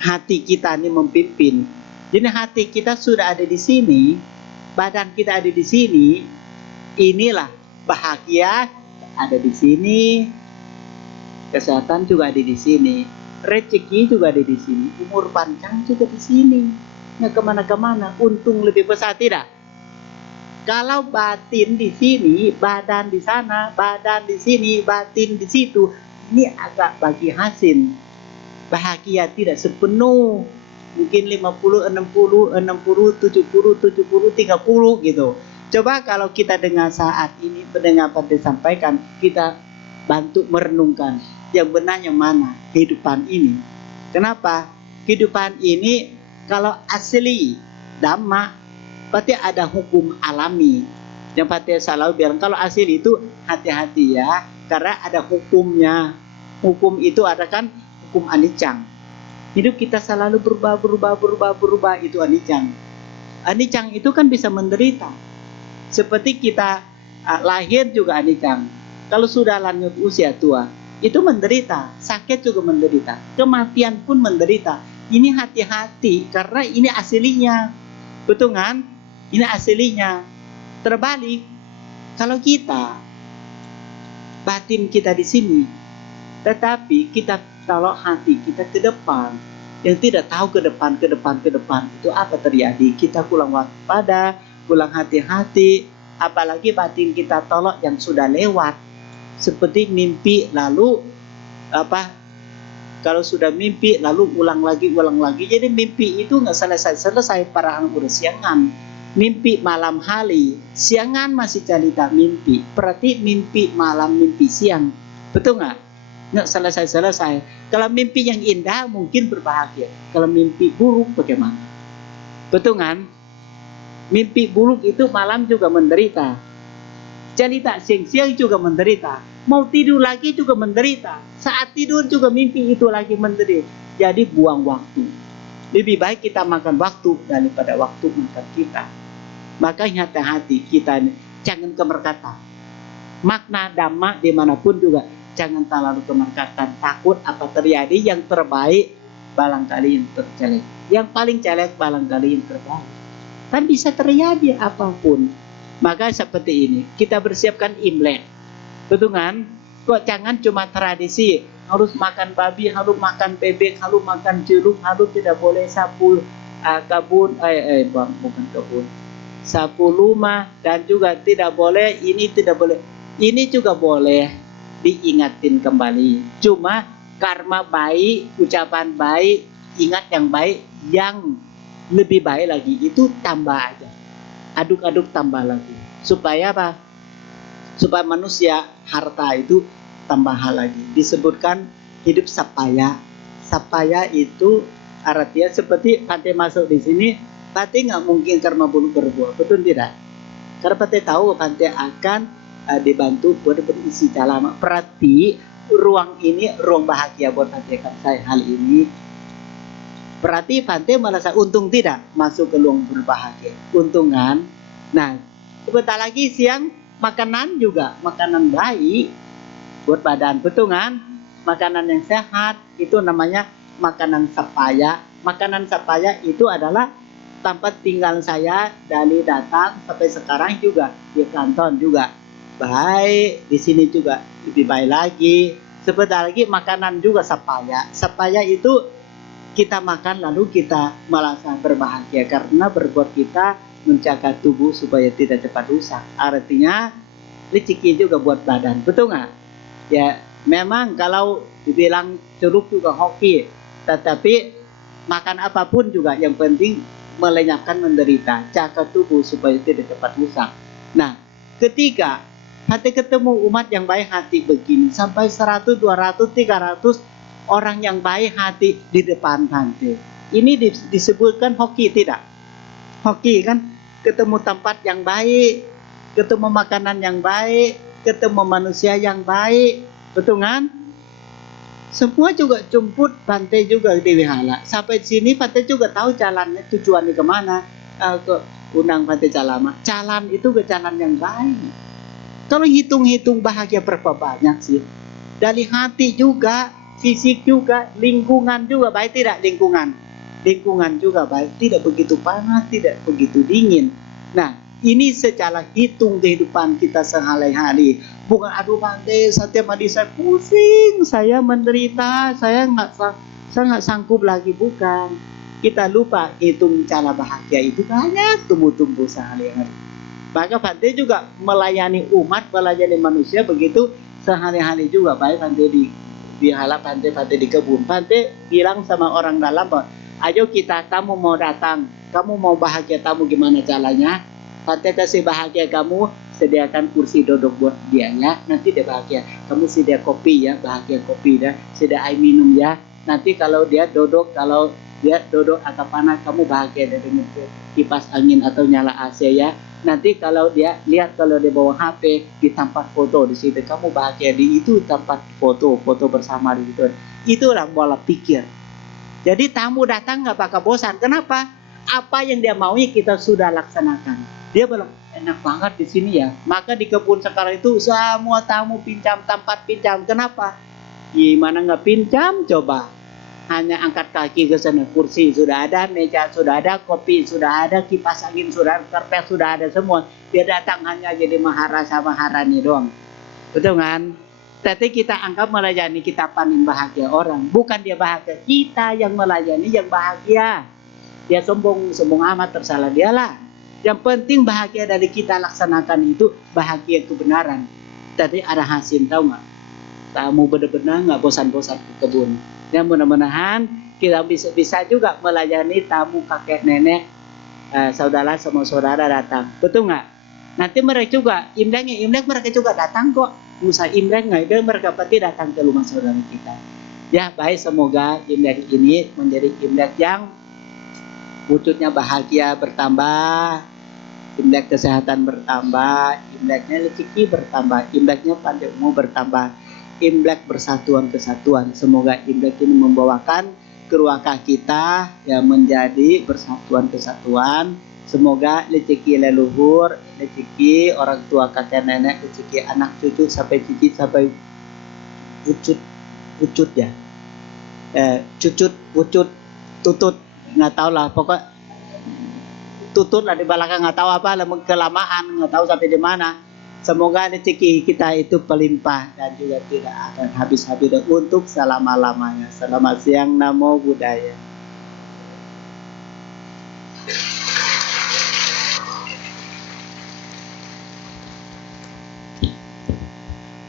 Hati kita ini memimpin. Jadi hati kita sudah ada di sini, badan kita ada di sini. Inilah bahagia ada di sini, kesehatan juga ada di sini, rezeki juga ada di sini, umur panjang juga di sini. Nggak kemana-kemana, untung lebih besar tidak? Kalau batin di sini, badan di sana, badan di sini, batin di situ, ini agak bagi hasil. Bahagia tidak sepenuh. Mungkin 50, 60, 60, 70, 70, 30 gitu. Coba kalau kita dengar saat ini, pendengar pada disampaikan, kita bantu merenungkan yang benar yang mana kehidupan ini. Kenapa? Kehidupan ini kalau asli Dhamma berarti ada hukum alami. Yang Fatih selalu bilang kalau asli itu hati-hati ya, karena ada hukumnya. Hukum itu ada kan hukum anicang. Hidup kita selalu berubah itu anicang. Anicang itu kan bisa menderita. Seperti kita lahir juga anicang. Kalau sudah lanjut usia tua, itu menderita, sakit juga menderita, kematian pun menderita. Ini hati-hati karena ini aslinya. Betul kan? Ini aslinya. Terbalik, kalau kita batin kita di sini, tetapi kita taruh hati kita ke depan, yang tidak tahu ke depan itu apa terjadi. Kita kurang waspada, kurang hati-hati, apalagi batin kita tolak yang sudah lewat, seperti mimpi lalu kalau sudah mimpi lalu ulang lagi. Jadi mimpi itu nggak selesai para anak udah siangan. Mimpi malam hari, siangan masih cerita mimpi. Berarti mimpi malam, mimpi siang, betul nggak selesai. Kalau mimpi yang indah mungkin berbahagia. Kalau mimpi buruk bagaimana? Betul kan? Mimpi buruk itu malam juga menderita. Cerita siang-siang juga menderita. Mau tidur lagi juga menderita. Saat tidur juga mimpi itu lagi menderita. Jadi buang waktu. Lebih baik kita makan waktu daripada waktu makan kita. Maka hati-hati kita jangan kemerkatan. Makna Dhamma dimanapun juga jangan terlalu kemerkatan. Takut apa terjadi, yang terbaik barangkali yang terjelek, yang paling jelek barangkali yang terbaik. Kan bisa terjadi apapun. Maka seperti ini kita bersiapkan Imlek, betul kan? Kok jangan cuma tradisi, harus makan babi, harus makan bebek, harus makan jeruk, harus tidak boleh sapu bukan kebun, sapu rumah, dan juga tidak boleh ini, tidak boleh ini, juga boleh diingatin kembali. Cuma karma baik, ucapan baik, ingat yang baik, yang lebih baik lagi itu tambah aja, aduk-aduk tambah lagi, supaya apa? Supaya manusia harta itu tambah lagi. Disebutkan hidup sapaya. Sapaya itu artinya seperti Pante masuk di sini, Pante nggak mungkin karma buruk berbuah, betul tidak? Karena Pante tahu Pante akan dibantu buat berisi dalam. Berarti ruang ini ruang bahagia buat Pante saya hal ini. Berarti Pante merasa untung tidak masuk ke ruang berbahagia. Untung kan? Nah, sebentar lagi siang makanan juga makanan baik buat badan, betul kan? Makanan yang sehat itu namanya makanan sapaya. Makanan sapaya itu adalah tempat tinggal saya dari datang sampai sekarang juga di kanton juga baik, di sini juga lebih baik lagi. Sebentar lagi makanan juga sapaya. Sapaya itu kita makan lalu kita merasa berbahagia karena berbuat kita menjaga tubuh supaya tidak cepat rusak. Artinya rezeki juga buat badan, betul nggak? Ya memang kalau dibilang curug juga hoki, tetapi makan apapun juga yang penting melenyapkan menderita, jaga tubuh supaya tidak cepat rusak. Nah, ketika hati ketemu umat yang baik hati begini, sampai 100, 200, 300 orang yang baik hati di depan Bante. Ini disebutkan hoki tidak? Hoki kan? Ketemu tempat yang baik, ketemu makanan yang baik, ketemu manusia yang baik, betul kan? Semua juga jemput Bante juga di wihara. Sampai sini Bante juga tahu jalannya, tujuannya kemana. Ke undang Bante Calama. Jalan itu ke jalan yang baik. Kalau hitung-hitung bahagia berapa banyak sih? Dari hati juga, fisik juga, lingkungan juga baik tidak lingkungan? Lingkungan juga baik, tidak begitu panas, tidak begitu dingin. Nah, ini secara hitung kehidupan kita sehari-hari. Bukan aduh Bante, setiap hari saya pusing, saya menderita, saya nggak sanggup lagi, bukan. Kita lupa hitung cara bahagia itu banyak tumbuh-tumbuh sehari-hari. Maka Bante juga melayani umat, melayani manusia begitu sehari-hari juga. Baik Bante di halap, Bante di kebun. Bante bilang sama orang dalam bahwa ayo kita, tamu mau datang, kamu mau bahagia tamu gimana caranya? Bante kasih bahagia kamu, sediakan kursi duduk buat dia ya, nanti dia bahagia. Kamu sedia kopi ya, bahagia kopi ya, sedia air minum ya. Nanti kalau dia duduk agak panas, kamu bahagia dengan kipas angin atau nyala AC ya. Nanti kalau dia lihat kalau dia bawa HP di tempat foto di situ, kamu bahagia di itu tempat foto bersama di situ. Itulah pola pikir. Jadi tamu datang nggak bakal bosan. Kenapa? Apa yang dia mau kita sudah laksanakan. Dia bilang enak banget di sini ya. Maka di kebun sekarang itu semua tamu pinjam tempat pinjam. Kenapa? Gimana nggak pinjam coba? Hanya angkat kaki ke sana, kursi sudah ada, meja sudah ada, kopi sudah ada, kipas angin sudah ada, karpet sudah ada semua. Dia datang hanya jadi maharani doang. Betul kan? Tapi kita anggap melayani, kita paling bahagia orang. Bukan dia bahagia, kita yang melayani yang bahagia. Dia sombong amat, tersalah dialah. Yang penting bahagia dari kita laksanakan itu bahagia kebenaran. Tadi ada hasil, tahu nggak? Tamu benar-benar nggak bosan-bosan ke kebun. Dan mudah-mudahan kita bisa juga melayani tamu kakek nenek, saudara sama saudara datang. Betul nggak? Nanti mereka juga Imlek mereka juga datang kok. Musa Imlek nggak ada, mereka pasti datang ke rumah saudara kita. Ya baik, semoga Imlek ini menjadi Imlek yang wujudnya bahagia bertambah, Imlek kesehatan bertambah, Imleknya rezeki bertambah, Imleknya panjang umur bertambah, Imlek kesatuan. Semoga Imlek ini membawakan keluarga kita yang menjadi persatuan kesatuan. Semoga rezeki leluhur, rezeki orang tua kakek nenek, rezeki anak cucu sampai cicit sampai ucut ya, cucut, ucut, tutut, nggak tahu lah, pokok tutut lah di belakang, nggak tahu apa, kelamaan nggak tahu sampai di mana. Semoga rezeki kita itu pelimpah dan juga tidak akan habis-habis untuk selama-lamanya. Selamat siang, Namo Buddhaya.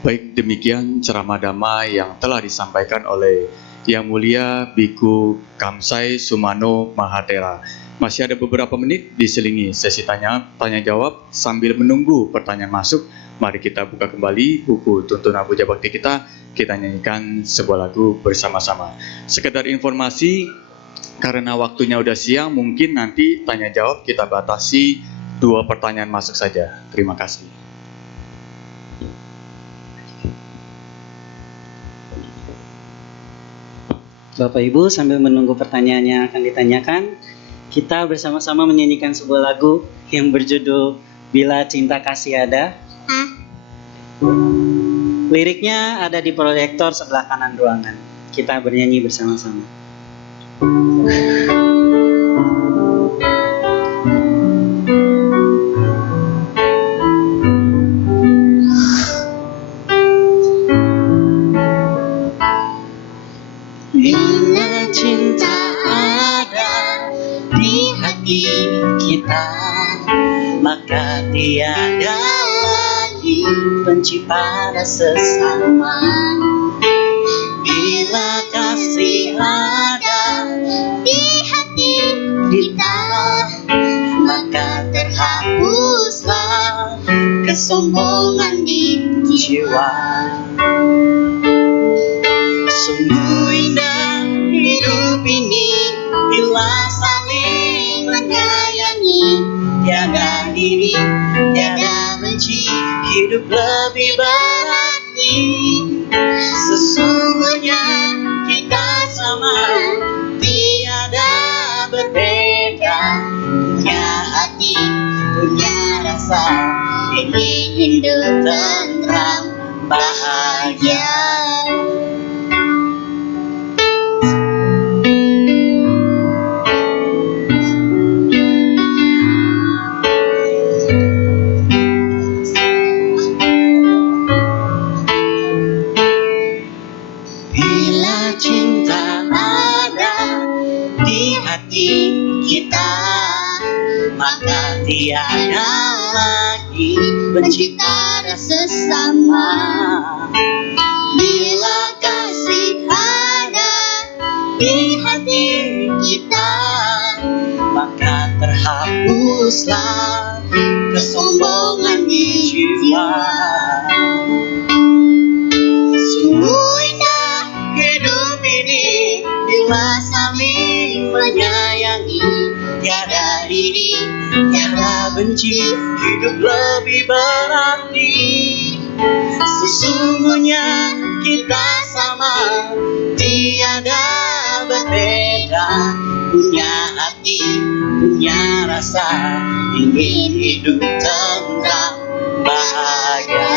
Baik, demikian ceramah Dhamma yang telah disampaikan oleh Yang Mulia Biku Kamsai Sumano Mahatera. Masih ada beberapa menit diselingi sesi tanya jawab. Sambil menunggu pertanyaan masuk, mari kita buka kembali buku tuntunan puja bakti kita nyanyikan sebuah lagu bersama-sama. Sekedar informasi, karena waktunya udah siang, mungkin nanti tanya jawab kita batasi 2 pertanyaan masuk saja. Terima kasih. Bapak Ibu, sambil menunggu pertanyaan yang akan ditanyakan, kita bersama-sama menyanyikan sebuah lagu yang berjudul Bila Cinta Kasih Ada. Liriknya ada di proyektor sebelah kanan ruangan. Kita bernyanyi bersama-sama. Bila cinta ada di hati kita, maka tiada lagi benci pada sesama. Bila kasih ada di hati kita, maka terhapuslah kesombongan di jiwa. Sungguh indah hidup ini bila saling menyayangi. Tiada iri, tiada benci, hidup lebih berarti. Sesungguhnya kita sama, tiada berbeda. Punya hati, punya rasa, ingin hidup tenteram, bahagia. Bila cinta ada di hati kita, maka tiada lagi benci pada sesama. Bila kasih ada di hati kita, maka terhapuslah kesombongan di jiwa. Sungguh indah hidup ini bila saling menyayangi. Tiada iri, tiada benci, hidup lebih berarti. Sesungguhnya kita sama, tiada berbeda. Punya hati, punya rasa, ingin hidup tenang, bahagia.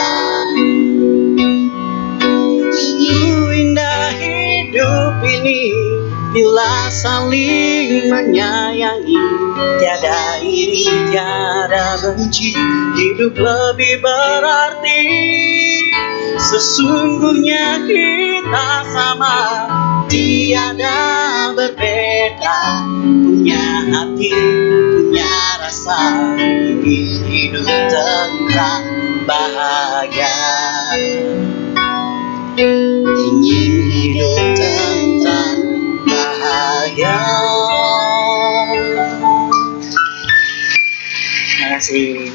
Sungguh indah hidup ini bila saling menyayangi. Tiada iri, tiada benci, hidup lebih berarti. Sesungguhnya kita sama, tiada berbeda. Punya hati, punya rasa, ingin hidup tenang, bahagia. Ingin hidup tenang, bahagia. Terima kasih.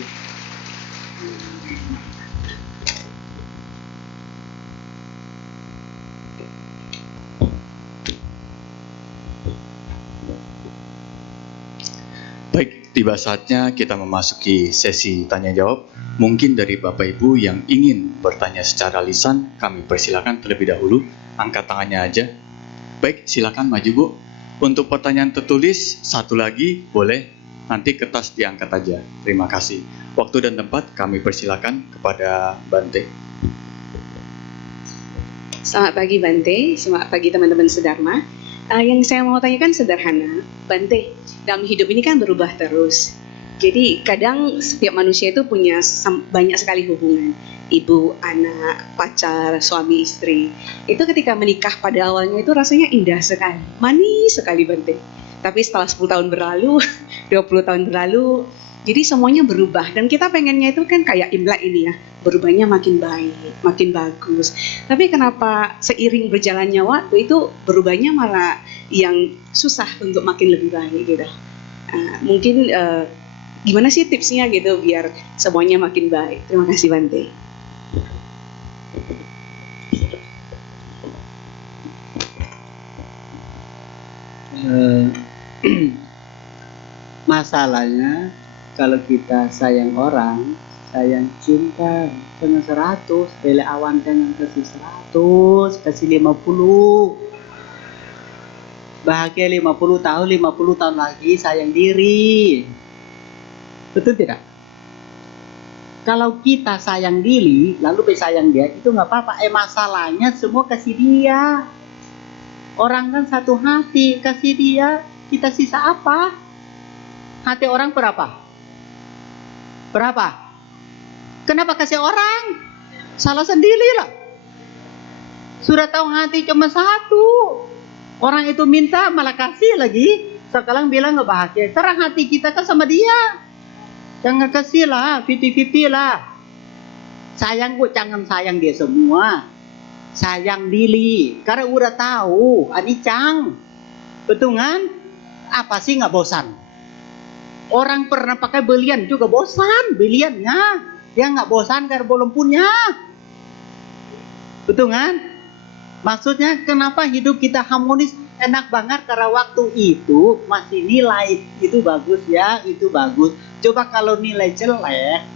Baik, tiba saatnya kita memasuki sesi tanya jawab. Mungkin dari Bapak Ibu yang ingin bertanya secara lisan, kami persilakan terlebih dahulu, angkat tangannya aja. Baik, silakan maju Bu. Untuk pertanyaan tertulis, satu lagi boleh, nanti kertas diangkat aja. Terima kasih. Waktu dan tempat kami persilakan kepada Bante. Selamat pagi Bante, selamat pagi teman-teman Sedharma. Yang saya mau tanyakan sederhana, Bante, dalam hidup ini kan berubah terus. Jadi kadang setiap manusia itu punya banyak sekali hubungan. Ibu, anak, pacar, suami, istri. Itu ketika menikah pada awalnya itu rasanya indah sekali. Manis sekali Bante. Tapi setelah 10 tahun berlalu, 20 tahun berlalu, jadi semuanya berubah. Dan kita pengennya itu kan kayak Imlek ini ya. Berubahnya makin baik, makin bagus. Tapi kenapa seiring berjalannya waktu itu berubahnya malah yang susah untuk makin lebih baik gitu. Mungkin gimana sih tipsnya gitu biar semuanya makin baik. Terima kasih Bante. Masalahnya kalau kita sayang orang, sayang cinta dengan 100, bela awan dengan kasih 100, kasih 50. Bahagia 50 tahun, 50 tahun lagi sayang diri. Betul tidak? Kalau kita sayang diri, lalu sayang dia, itu nggak apa-apa. Masalahnya semua kasih dia. Orang kan satu hati, kasih dia, kita sisa apa? Hati orang berapa? Berapa? Kenapa kasih orang? Salah sendirilah. Sudah tahu hati cuma satu. Orang itu minta malah kasih lagi. Sekarang bilang nggak bahagia. Serang hati kita kan sama dia. Jangan kasih lah, 50-50 lah. Sayang kok jangan sayang dia semua. Sayang diri. Karena udah tahu, anicang. Betul kan? Apa sih nggak bosan? Orang pernah pakai belian juga bosan beliannya. Dia nggak bosan karena belum punya. Betul kan? Maksudnya kenapa hidup kita harmonis enak banget karena waktu itu masih nilai itu bagus ya, itu bagus. Coba kalau nilai jelek,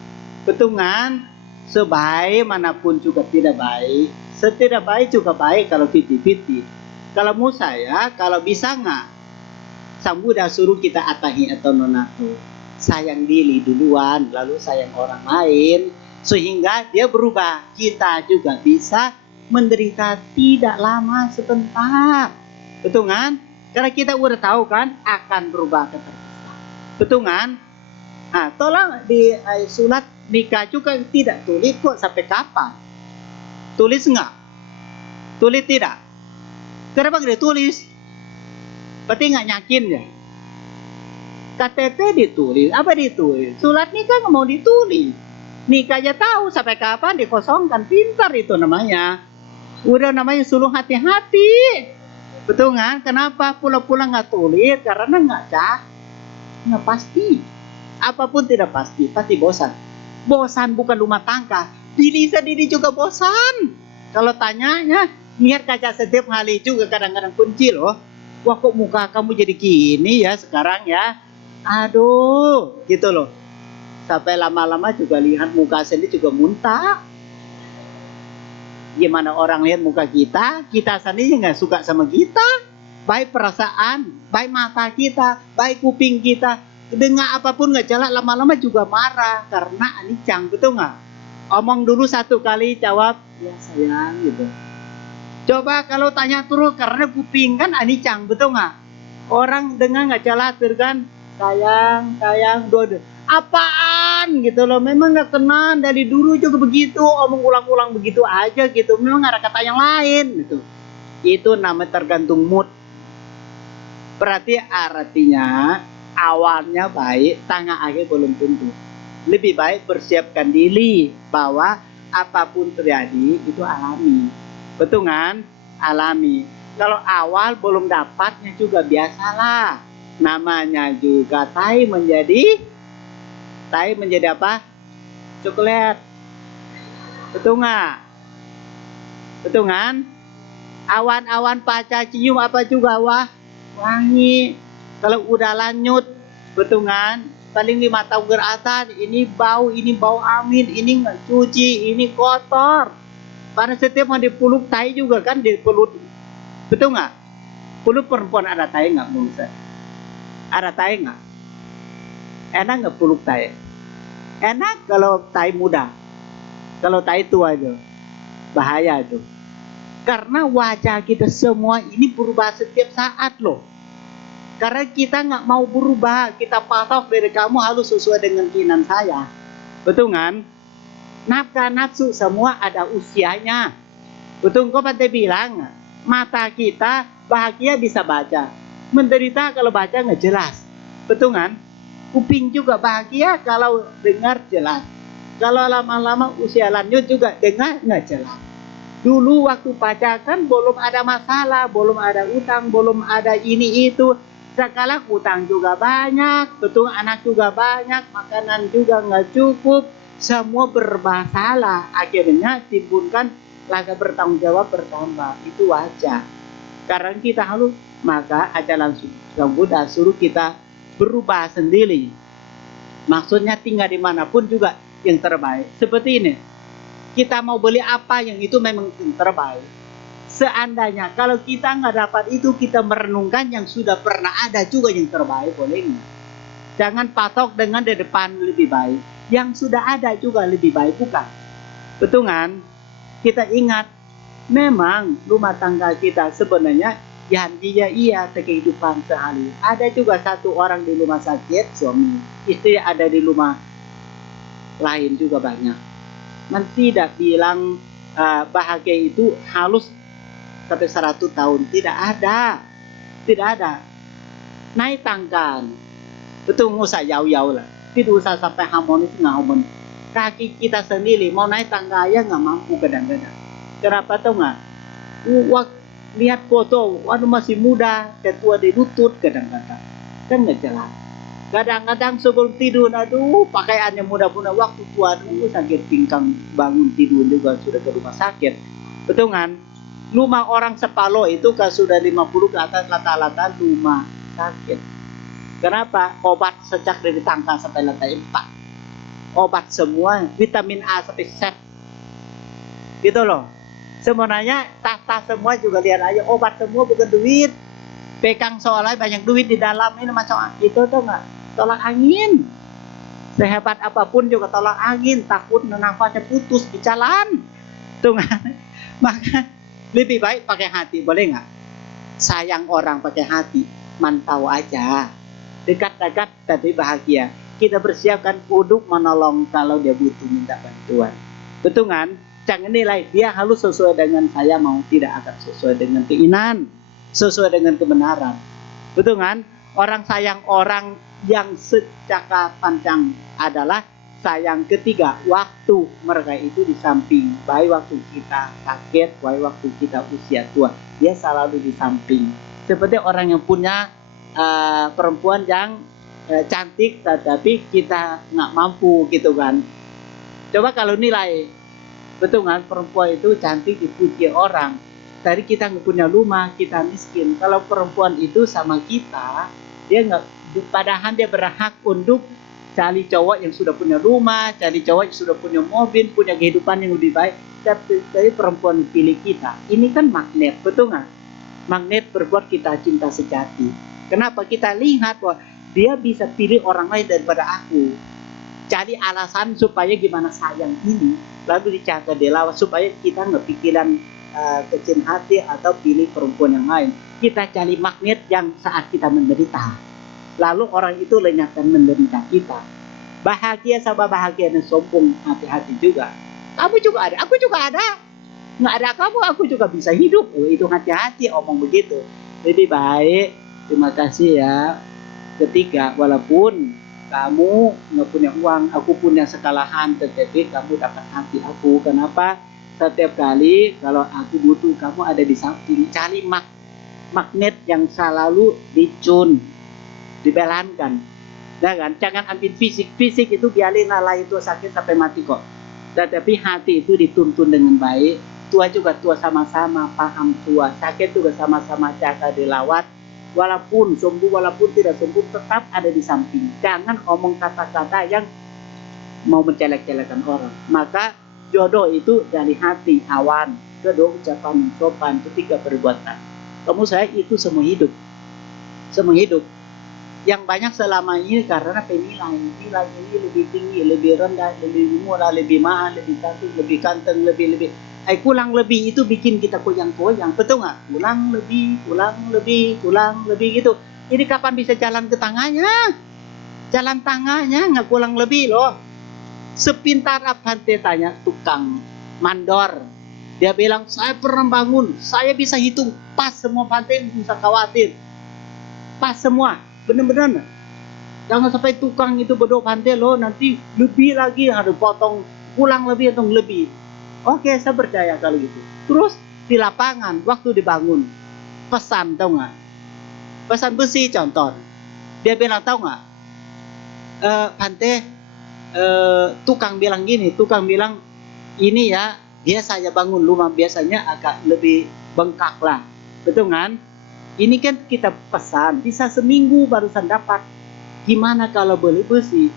betul kan? Sebaik manapun juga tidak baik. Setidak baik juga baik kalau 50-50. Kalau mau saya, kalau bisa nggak, Sang Buddha suruh kita atahi atau nonaku. Sayang diri duluan, lalu sayang orang lain. Sehingga dia berubah. Kita juga bisa menderita tidak lama sebentar. Betul kan? Karena kita udah tahu kan akan berubah ke terpisah. Betul kan? Nah, tolong di surat nikah juga tidak tulis kok sampai kapan. Tulis enggak? Tulis tidak? Kenapa tidak tulis? Berarti nggak yakin ya? KTP ditulis, apa ditulis? Surat nikah nggak mau ditulis. Nikah aja tahu sampai kapan dikosongkan. Pintar itu namanya. Udah namanya suruh hati-hati. Betul kan? Kenapa pula-pula nggak tulis? Karena nggak pasti. Apapun tidak pasti, pasti bosan. Bosan bukan rumah tangga. Diri sendiri juga bosan. Kalau tanyanya, lihat kaca setiap hari juga kadang-kadang kunci loh. Wah kok muka kamu jadi gini ya sekarang ya. Aduh, gitu loh. Sampai lama-lama juga lihat muka sendiri juga muntah. Gimana orang lihat muka kita sendiri nggak suka sama kita. Baik perasaan, baik mata kita, baik kuping kita. Dengar apapun nggak jelas, lama-lama juga marah. Karena anicang, betul nggak? Omong dulu satu kali, jawab, ya sayang gitu. Coba kalau tanya terus, karena kuping kan anicang, betul nggak? Orang dengar nggak jelas, kan? Sayang, dodo. Apaan gitu loh, memang nggak kenal dari dulu juga begitu, omong ulang-ulang begitu aja gitu, memang ada kata yang lain gitu. Itu namanya tergantung mood. Berarti artinya awalnya baik, tengah akhir belum tentu. Lebih baik persiapkan diri bahwa apapun terjadi itu alami. Betul kan? Alami. Kalau awal belum dapatnya juga biasalah. Namanya juga tai menjadi apa? Coklat. Betul nggak? Betul kan? Awan-awan pacar cium apa juga wangi. Kalau udah lanjut, betul kan? Paling 5 tahun ke atas, ini bau amin, ini nggak cuci, ini kotor. Karena setiap mau dipeluk tai juga kan dipeluk. Betul nggak? Peluk perempuan ada tai nggak menurut saya? Ada tai nggak? Enak nggak peluk tai? Enak kalau tai muda. Kalau tai tua itu bahaya itu. Karena wajah kita semua ini berubah setiap saat loh. Karena kita nggak mau berubah, kita patok dari kamu harus sesuai dengan keinginan saya. Betul kan? Nafkah nafsu semua ada usianya. Betul kok Pak bilang, mata kita bahagia bisa baca. Menderita kalau baca nggak jelas. Betul kan? Kuping juga bahagia kalau dengar jelas. Kalau lama-lama usia lanjut juga dengar nggak jelas. Dulu waktu pacaran belum ada masalah, belum ada utang, belum ada ini itu. Sekarang utang juga banyak, betul anak juga banyak, makanan juga nggak cukup, semua bermasalah. Akhirnya timbulkan laga bertanggung jawab bertambah. Itu wajar. Karena kita harus, maka ajaran Sang Buddha suruh kita berubah sendiri. Maksudnya tinggal dimanapun juga yang terbaik. Seperti ini, kita mau beli apa yang itu memang yang terbaik. Seandainya kalau kita nggak dapat itu, kita merenungkan yang sudah pernah ada juga yang terbaik, boleh nggak? Jangan patok dengan di depan lebih baik. Yang sudah ada juga lebih baik, bukan? Betul kan? Kita ingat, memang rumah tangga kita sebenarnya janjinya iya kehidupan sehari. Ada juga satu orang di rumah sakit, suami istri ada di rumah lain juga banyak. Man tidak bilang bahagia itu halus sampai 100 tahun, tidak ada, tidak ada. Naik tangga, betul nggak usah jauh-jauh lah, tidak usah sampai harmonis nggak harmonis. Kaki kita sendiri mau naik tangga aja nggak mampu kadang-kadang. Kenapa tuh nggak? Lihat foto, waduh masih muda, ketua di lutut kadang-kadang, kan nggak jalan. Kadang-kadang sebelum tidur, aduh pakaiannya muda-muda, waktu tua, aduh sakit pinggang, bangun tidur juga sudah ke rumah sakit. Betul kan? Rumah orang sepalo itu kalau sudah 50 ke atas rata-rata rumah sakit. Kenapa? Obat sejak dari tangga sampai lantai 4. Obat semua, vitamin A sampai Z. Gitu loh. Sebenarnya tata semua juga lihat aja, obat semua bukan duit. Pegang soalnya banyak duit di dalam ini macam itu tuh nggak? Tolak angin. Sehebat apapun juga tolak angin, takut nafasnya putus di jalan. Tuh nggak? Maka lebih baik pakai hati, boleh nggak? Sayang orang pakai hati, mantau aja. Dekat-dekat tapi bahagia. Kita bersiapkan untuk menolong kalau dia butuh minta bantuan. Betul kan? Jangan nilai dia harus sesuai dengan saya mau, tidak akan sesuai dengan keinginan, sesuai dengan kebenaran. Betul kan? Orang sayang orang yang secara panjang adalah sayang ketiga, waktu mereka itu di samping. Baik waktu kita sakit, baik waktu kita usia tua, dia selalu di samping. Seperti orang yang punya perempuan yang cantik, tetapi kita nggak mampu gitu kan. Coba kalau nilai, betul kan, perempuan itu cantik dipuji orang, dari kita nggak punya rumah, kita miskin. Kalau perempuan itu sama kita, dia nggak, padahal dia berhak untuk cari cowok yang sudah punya rumah, cari cowok yang sudah punya mobil, punya kehidupan yang lebih baik. Tapi perempuan pilih kita, ini kan magnet, betul nggak? Magnet berbuat kita cinta sejati. Kenapa? Kita lihat bahwa dia bisa pilih orang lain daripada aku. Cari alasan supaya gimana sayang ini, lalu dicatat di lawan supaya kita nggak pikiran kecil hati atau pilih perempuan yang lain. Kita cari magnet yang saat kita menderita, lalu orang itu lenyapkan menderita kita. Bahagia sama bahagia dan sombong, hati-hati juga. Kamu juga ada, aku juga ada. Nggak ada kamu, aku juga bisa hidup. Itu hati-hati omong begitu. Lebih baik, terima kasih ya. Ketiga, walaupun kamu nggak punya uang, aku punya sekalahan, tetapi kamu dapat hati aku. Kenapa? Setiap kali kalau aku butuh, kamu ada di samping. Cari magnet yang selalu dicun, dibelankan. Nah kan? Jangan ambil fisik. Fisik itu biarin lah itu sakit sampai mati kok. Tetapi hati itu dituntun dengan baik. Tua juga tua sama-sama paham tua. Sakit juga sama-sama jaga dilawat. Walaupun sembuh, walaupun tidak sembuh, tetap ada di samping. Jangan omong kata-kata yang mau mencelek-celekan orang. Maka jodoh itu dari hati, awan. Jodoh ucapan, sopan, ketika perbuatan. Kamu saya itu semua hidup. Semua hidup. Yang banyak selama ini karena penilaian. Nilai ini lebih tinggi, lebih rendah, lebih murah, lebih mahal, lebih cantik, lebih ganteng, lebih. Kurang lebih itu bikin kita goyang-goyang, betul nggak? Kurang lebih gitu. Jadi kapan bisa jalan ke tangannya? Jalan tangannya nggak kurang lebih loh. Sepintar apa tanya tukang mandor. Dia bilang, saya pernah bangun, saya bisa hitung pas semua pantai, bisa khawatir. Pas semua, bener-bener. Jangan sampai tukang itu bedok pantai loh, nanti lebih lagi harus potong, kurang lebih atau lebih. Oke, saya percaya kalau gitu. Terus di lapangan, waktu dibangun, pesan tau nggak? Pesan besi contoh. Dia bilang tau nggak? Pantai, tukang bilang gini, tukang bilang ini ya, dia saya bangun rumah biasanya agak lebih bengkak lah, betul kan? Ini kan kita pesan, bisa seminggu barusan dapat. Gimana kalau beli besi?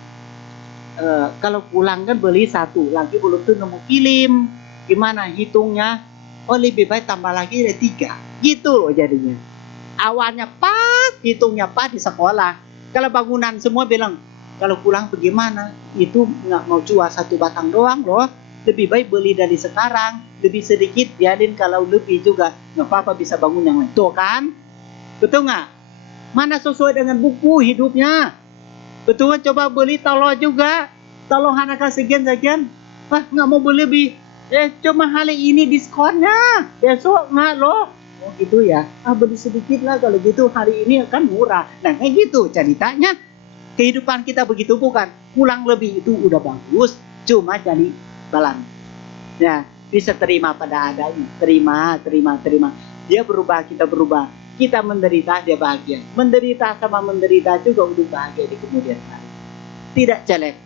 Kalau pulang kan beli satu, lagi belum tuh nemu kilim, gimana hitungnya? Oh lebih baik tambah lagi ada 3, gitu loh jadinya. Awalnya pas, hitungnya pas di sekolah. Kalau bangunan semua bilang, kalau pulang bagaimana? Itu nggak mau jual 1 batang doang loh. Lebih baik beli dari sekarang, lebih sedikit, biarin kalau lebih juga nggak apa-apa, bisa bangun yang lain. Tuh kan? Betul nggak? Mana sesuai dengan buku hidupnya? Betul, coba beli talo juga. Talo hanakan sekian-sekian. Wah, nggak mau beli lebih. Cuma hari ini diskonnya. Besok nggak loh. Oh gitu ya. Beli sedikit lah kalau gitu. Hari ini kan murah. Nah kayak gitu ceritanya. Kehidupan kita begitu bukan? Pulang lebih itu udah bagus. Cuma jadi balan. Ya, bisa terima pada adanya. Terima. Dia berubah, kita berubah. Kita menderita, dia bahagia. Menderita sama menderita juga udah bahagia di kemudian hari. Tidak jelek.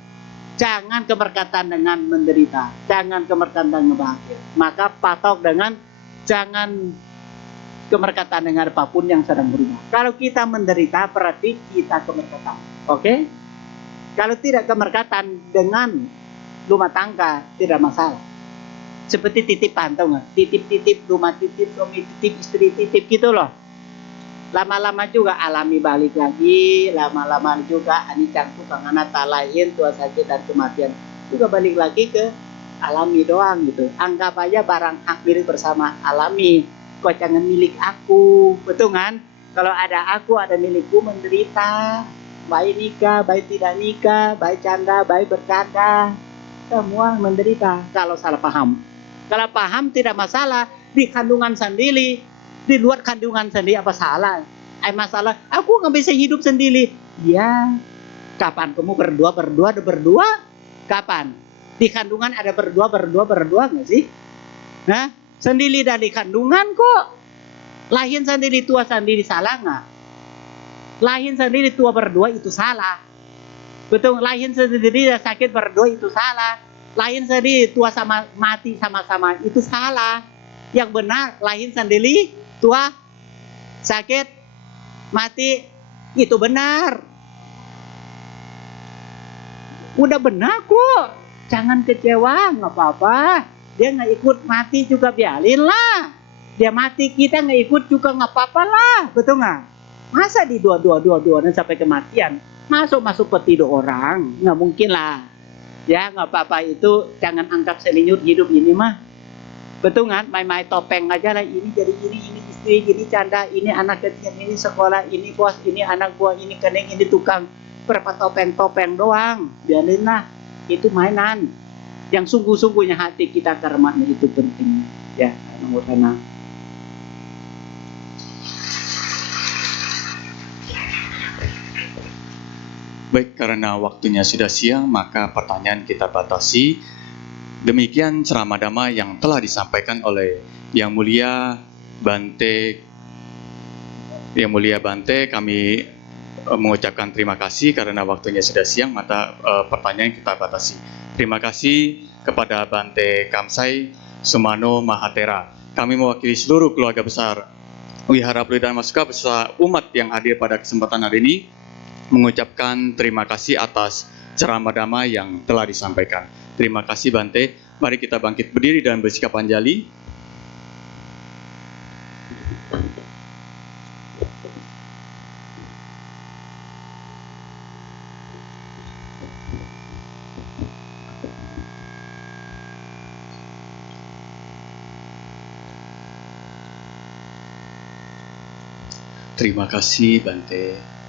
Jangan keberkatan dengan menderita. Jangan keberkatan dengan bahagia. Maka patok dengan jangan keberkatan dengan apapun yang sedang berubah. Kalau kita menderita berarti kita keberkatan. Oke? Kalau tidak keberkatan dengan rumah tangga tidak masalah. Seperti titipan, tau nggak? Titip-titip, rumah titip, suami titip, istri titip gitu loh. Lama-lama juga alami balik lagi, lama-lama juga anicang tukang anak talain, tua sakit dan kematian juga balik lagi ke alami doang gitu. Anggap aja barang hak milik bersama alami. Kok jangan milik aku, betul kan? Kalau ada aku, ada milikku menderita, baik nikah, baik tidak nikah, baik canda, baik bercanda, semua menderita kalau salah paham. Kalau paham tidak masalah, di kandungan sendiri, di luar kandungan sendiri apa salah? Masalah, aku nggak bisa hidup sendiri. Ya, kapan kamu berdua? Kapan? Di kandungan ada berdua nggak sih? Nah, sendiri dari kandungan kok. Lahir sendiri, tua sendiri, salah nggak? Lahir sendiri, tua berdua itu salah. Betul, lahir sendiri dan sakit berdua itu salah. Lahir sendiri, tua sama mati sama-sama itu salah. Yang benar, lahir sendiri, tua, sakit, mati itu benar. Udah benar kok. Jangan kecewa, nggak apa-apa. Dia nggak ikut mati juga biarin lah. Dia mati, kita nggak ikut juga nggak apa-apa lah. Betul nggak? Masa di dua sampai kematian? Masuk peti orang, nggak mungkin lah. Ya nggak apa-apa itu, jangan anggap selinyut hidup ini mah. Betul kan? Main-main topeng aja lah. Ini jadi ini istri, ini canda, ini anak kecil, ini sekolah, ini bos, ini anak buah, ini kening, ini tukang. Berapa topeng doang. Biarin lah. Itu mainan. Yang sungguh-sungguhnya hati kita karmanya itu penting. Ya, nomor sana. Baik, karena waktunya sudah siang, maka pertanyaan kita batasi. Demikian ceramah damai yang telah disampaikan oleh Yang Mulia Bante. Kami mengucapkan terima kasih karena waktunya sudah siang, maka pertanyaan kita batasi. Terima kasih kepada Bante Kamsai Sumano Mahatera. Kami mewakili seluruh keluarga besar Wihara Pelita Masuka beserta umat yang hadir pada kesempatan hari ini mengucapkan terima kasih atas ceramah damai yang telah disampaikan. Terima kasih Bante. Mari kita bangkit berdiri dan bersikap anjali. Terima kasih Bante.